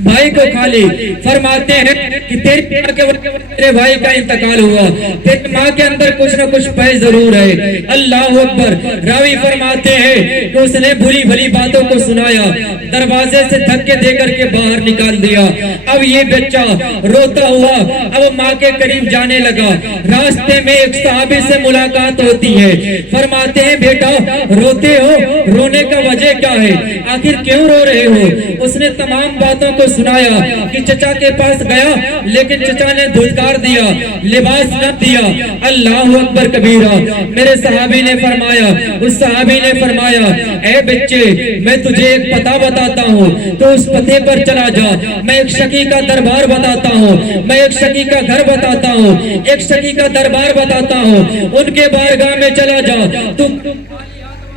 بھائی کو کھا لی۔ فرماتے ہیں کہ تیری ماں کے وجہ سے تیرے بھائی کا انتقال ہوا، تیری ماں کے اندر کچھ نہ کچھ پے ضرور ہے۔ اللہ اکبر۔ راوی فرماتے ہیں کہ اس نے بری بھلی باتوں کو سنایا، دروازے سے دھکے دے کر کے باہر نکال دیا۔ اب یہ بچہ روتا ہوا اب ماں کے قریب جانے لگا، راستے میں ایک صحابی سے ملاقات ہوتی ہے۔ فرماتے ہیں بیٹا روتے ہو، رونے کا وجہ کیا ہے، آخر کیوں رو رہے ہو؟ اس نے تمام باتوں کو سنایا کہ چچا کے پاس گیا لیکن چچا نے دھتکار دیا، لباس نہ دیا۔ اللہ اکبر کبیرہ۔ میرے صحابی نے فرمایا، اس صحابی نے فرمایا اے بچے، میں تجھے ایک پتہ بتاتا ہوں، تو اس پتے پر چلا جا، میں ایک شقی کا دربار بتاتا ہوں، میں ایک شقی کا گھر بتاتا ہوں، ایک شقی کا دربار بتاتا ہوں، ان کے بارگاہ میں چلا جا، تو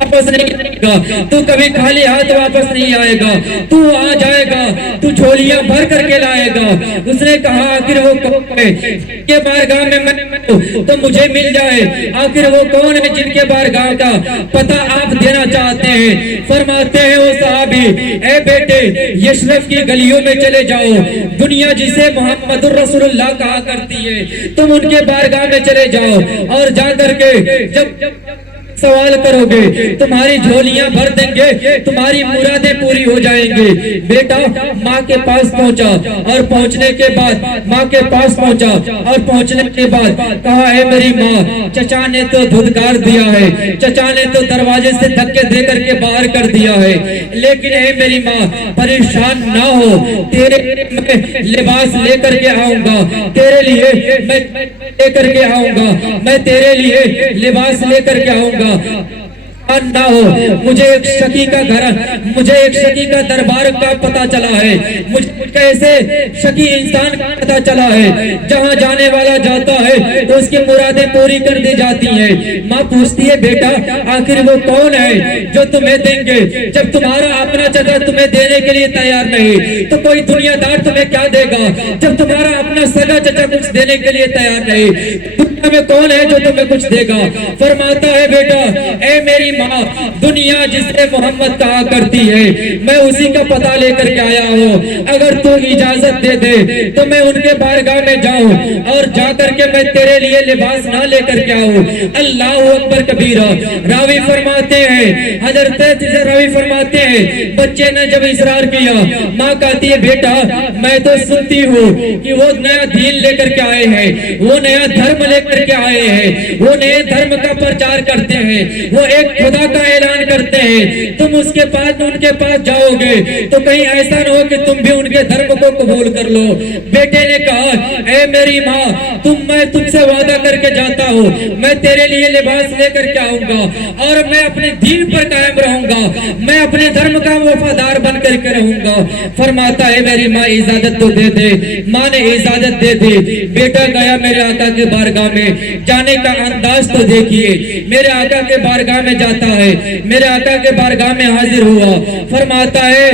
واپس نہیں آئے گا، تو کبھی خالی ہاتھ واپس نہیں آئے گا، تو آ جائے گا، تو جھولیاں بھر کر کے لائے گا۔ اس نے کہا آخر وہ کون ہے کے بارگاہ میں تو مجھے مل جائے، آخر وہ کون ہے جن کے بارگاہ کا پتہ آپ دینا چاہتے ہیں؟ فرماتے ہیں وہ صحابی اے بیٹے یشرف کی گلیوں میں چلے جاؤ، دنیا جسے محمد الرسول اللہ کہا کرتی ہے، تم ان کے بارگاہ میں چلے جاؤ اور جا کر کے جب سوال کرو گے تمہاری جھولیاں بھر دیں گے، تمہاری مرادیں پوری ہو جائیں گے۔ بیٹا ماں کے پاس پہنچا اور پہنچنے کے بعد ماں کے پاس پہنچا اور پہنچنے کے بعد کہا اے میری ماں، چچا نے تو دھتکار دیا ہے، چچا نے تو دروازے سے دھکے دے کر کے باہر کر دیا ہے، لیکن اے میری ماں پریشان نہ ہو، تیرے میں لباس لے کر کے آؤں گا، تیرے لیے میں لے کر کے آؤں گا، میں تیرے لیے لباس لے کر کے آؤں گا۔ نہ ہو، مجھے ایک شقی کا گھر، مجھے ایک شقی کا دربار کا پتہ چلا ہے، مجھے کیسے شقی انسان کا پتہ چلا ہے، جہاں جانے والا جاتا ہے تو اس کی مرادیں پوری کر دی جاتی ہیں۔ ماں پوچھتی ہے بیٹا آخر وہ کون ہے جو تمہیں دیں گے، جب تمہارا اپنا چچا تمہیں دینے کے لیے تیار نہیں تو کوئی دنیا دار تمہیں کیا دے گا؟ جب تمہارا اپنا سگا چچا کچھ دینے کے لیے تیار نہیں، دنیا میں کون ہے جو تمہیں کچھ دے گا؟ فرماتا ہے بیٹا اے میری ماں، دنیا جسے محمد کہا کرتی ہے میں اسی کا پتہ لے کر کے آیا ہوں، اگر تو اجازت دے دے تو میں ان کے بارگاہ میں جاؤں اور جا کر کے میں تیرے لیے لباس نہ لے کر کے آؤں۔ اللہ اکبر کبیرہ۔ راوی فرماتے ہیں راوی فرماتے ہیں بچے نے جب اصرار کیا، ماں کہتی ہے بیٹا میں تو سنتی ہوں کہ وہ نیا دین لے کر کے آئے ہیں، وہ نیا دھرم لے کر کے آئے ہیں، وہ نئے دھرم کا پرچار کرتے ہیں، وہ ایک خدا کا اعلان کرتے ہیں، تم اس کے پاس ان کے پاس جاؤ گے تو کہیں ایسا نہ ہو کہ تم بھی ان کے دھرم کو قبول کر لو۔ بیٹے نے کہا اے میری ماں، میں تم سے وعدہ کر کے جاتا ہوں، میں تیرے لیے لباس لے کر کے آؤں گا اور میں اپنے دین پر قائم رہوں گا، میں اپنے دھرم کا وفادار بن کر کے رہوں گا۔ فرماتا ہے میری ماں اجازت تو دے دے۔ ماں نے اجازت دے دی، بیٹا گیا میرے آقا کے بارگاہ میں، جانے کا انداز تو دیکھیے، میرے آقا کے بارگاہ میں جاتا ہے، میرے آقا کے بارگاہ میں حاضر ہوا، فرماتا ہے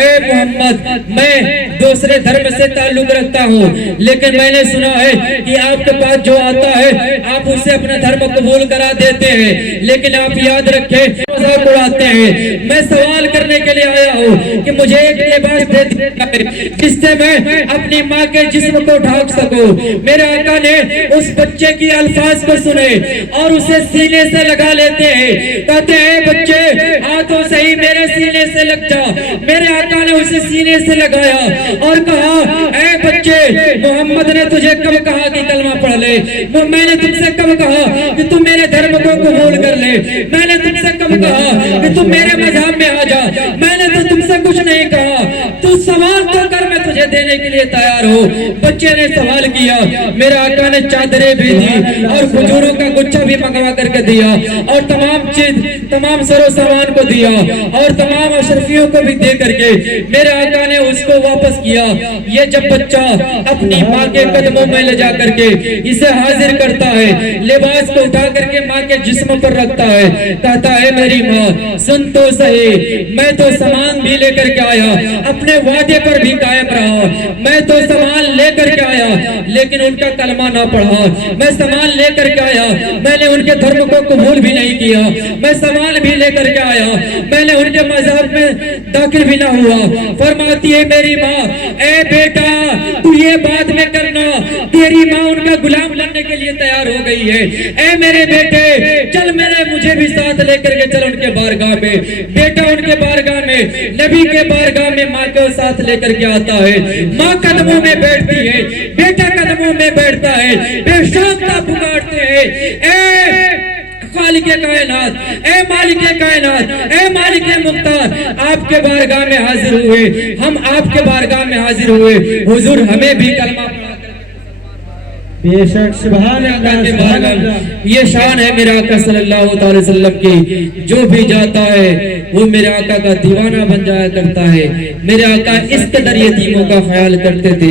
اے محمد میں دوسرے دھرم سے تعلق رکھتا ہوں، لیکن میں نے سنا ہے کہ آپ کے پاس جو آتا ہے آپ اسے اپنا دھرم قبول کرا دیتے ہیں، لیکن آپ یاد رکھیں مذاق اڑاتے ہیں. میں سوال کرنے کے لیے آیا ہوں کہ مجھے ایک لباس دے دیا جائے جس سے میں اپنی ماں کے جسم کو ڈھانک سکوں. میرے آقا نے اس بچے کی الفاظ کو سنے اور اسے سینے سے لگا لیتے ہیں. کہتے ہیں بچے ہاتھوں سے ہی میرے سینے سے لگ جا. میرے آقا نے اسے سینے سے لگایا اور کہا اے بچے محمد نے تجھے کب کہا کہ کلمہ پڑھ لے؟ میں نے تم سے کب کہا کہ تم میرے دھرم کو قبول کر لے؟ میں نے تم سے کب کہا کہ تم میرے مذہب میں آ جا؟ میں نے تو تم سے کچھ نہیں کہا. تو سوال تو کر, میں تجھے دینے کے لیے تیار ہوں. بچے نے سوال کیا. میرے آقا نے چادریں بھی دی اور کھجوروں کا گچھا بھی منگوا کر کے دیا اور تمام سر و سامان کو دیا اور تمام اشرفیوں کو بھی دے کر کے میرے آقا نے اس کو واپس کیا. یہ جب بچہ اپنی ماں کے قدموں میں لے جا کر کے اسے حاضر کرتا ہے, لباس کو اٹھا کر کے ماں کے جسم پر رکھتا ہے, کہتا ہے میری ماں سن تو صحیح, میں تو سامان بھی لے کر کے آیا, اپنے وعدے پر بھی قائم رہا. میں تو سامان لے کر کے آیا لیکن ان کا کلمہ نہ پڑھا. میں سامان لے کر کے آیا, میں نے ان کے دھرم کو قبول بھی نہیں کیا. میں سامان بھی لے کر کے آیا, میں نے ان کے مذہب میں داخل بھی نہ ہوا. فرماتی ہے میری ماں اے بیٹا تو یہ بعد میں کرنا, تیری ماں ان کا غلام بننے کے لیے تیار ہو گئی ہے. اے میرے بیٹے چل, مجھے بھی ساتھ لے کر کے چل ان کے بارگاہ میں. بیٹا ان کے بارگاہ میں, نبی کے بارگاہ میں ماں کو ساتھ لے کر کے آتا ہے. ماں قدموں میں بیٹھتی ہے, بیٹا قدموں میں بیٹھتا ہے, بے شاختہ پکارتے ہیں اے خالق کائنات, اے مالک کائنات, اے مالک مختار, آپ کے بارگاہ میں حاضر ہوئے, ہم آپ کے بارگاہ میں حاضر ہوئے. حضور ہمیں بھی کلمہ بے شک سبحان اللہ سبحان اللہ. یہ شان ہے میرے آقا صلی اللہ علیہ وسلم کی. جو بھی جاتا ہے وہ میرے آقا کا دیوانہ بن جایا کرتا ہے. میرے آقا اس قدر یتیموں کا خیال کرتے تھے,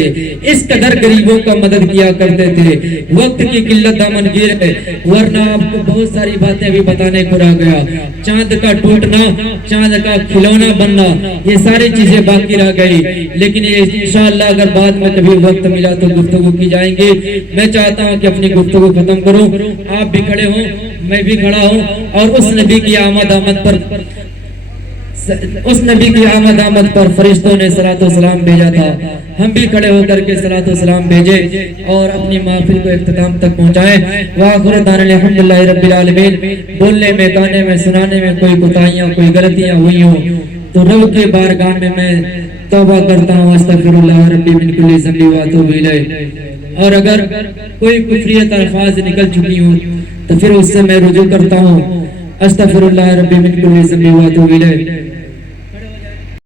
اس قدر غریبوں کا مدد کیا کرتے تھے. وقت کی قلت دامن گیر ہے, ورنہ آپ کو بہت ساری باتیں بھی بتانے کو رہ گیا. چاند کا ٹوٹنا, چاند کا کھلونا بننا, یہ ساری چیزیں باقی رہ گئی. لیکن انشاءاللہ اگر بعد میں کبھی وقت ملا تو گفتگو کی جائیں گے. میں چاہتا ہوں کہ اپنی گفتگو ختم کروں, آپ بھی کھڑے ہوں, میں بھی کھڑا ہوں, اور اس نبی کی آمد پر فرشتوں نے صلاۃ و سلام بھیجا تھا. ہم بھی کھڑے ہو کر کے صلاۃ و سلام بھیجے اور اپنی محفل کو اختتام تک پہنچائیں. وآخر دعوانا الحمدللہ رب العالمین. بولنے میں, گانے میں, سنانے میں کوئی کوتاہیاں, کوئی غلطیاں ہوئی ہوں تو رب کے بارگاہ میں میں توبہ کرتا ہوں. استغفر اللہ ربی من کل ذنب واتوب الیہ. اور اگر کوئی کفریت الفاظ نکل چکی ہوں تو پھر اس سے میں رجوع کرتا ہوں. استغفر اللہ ربی من کل ذنب واتوب الیہ.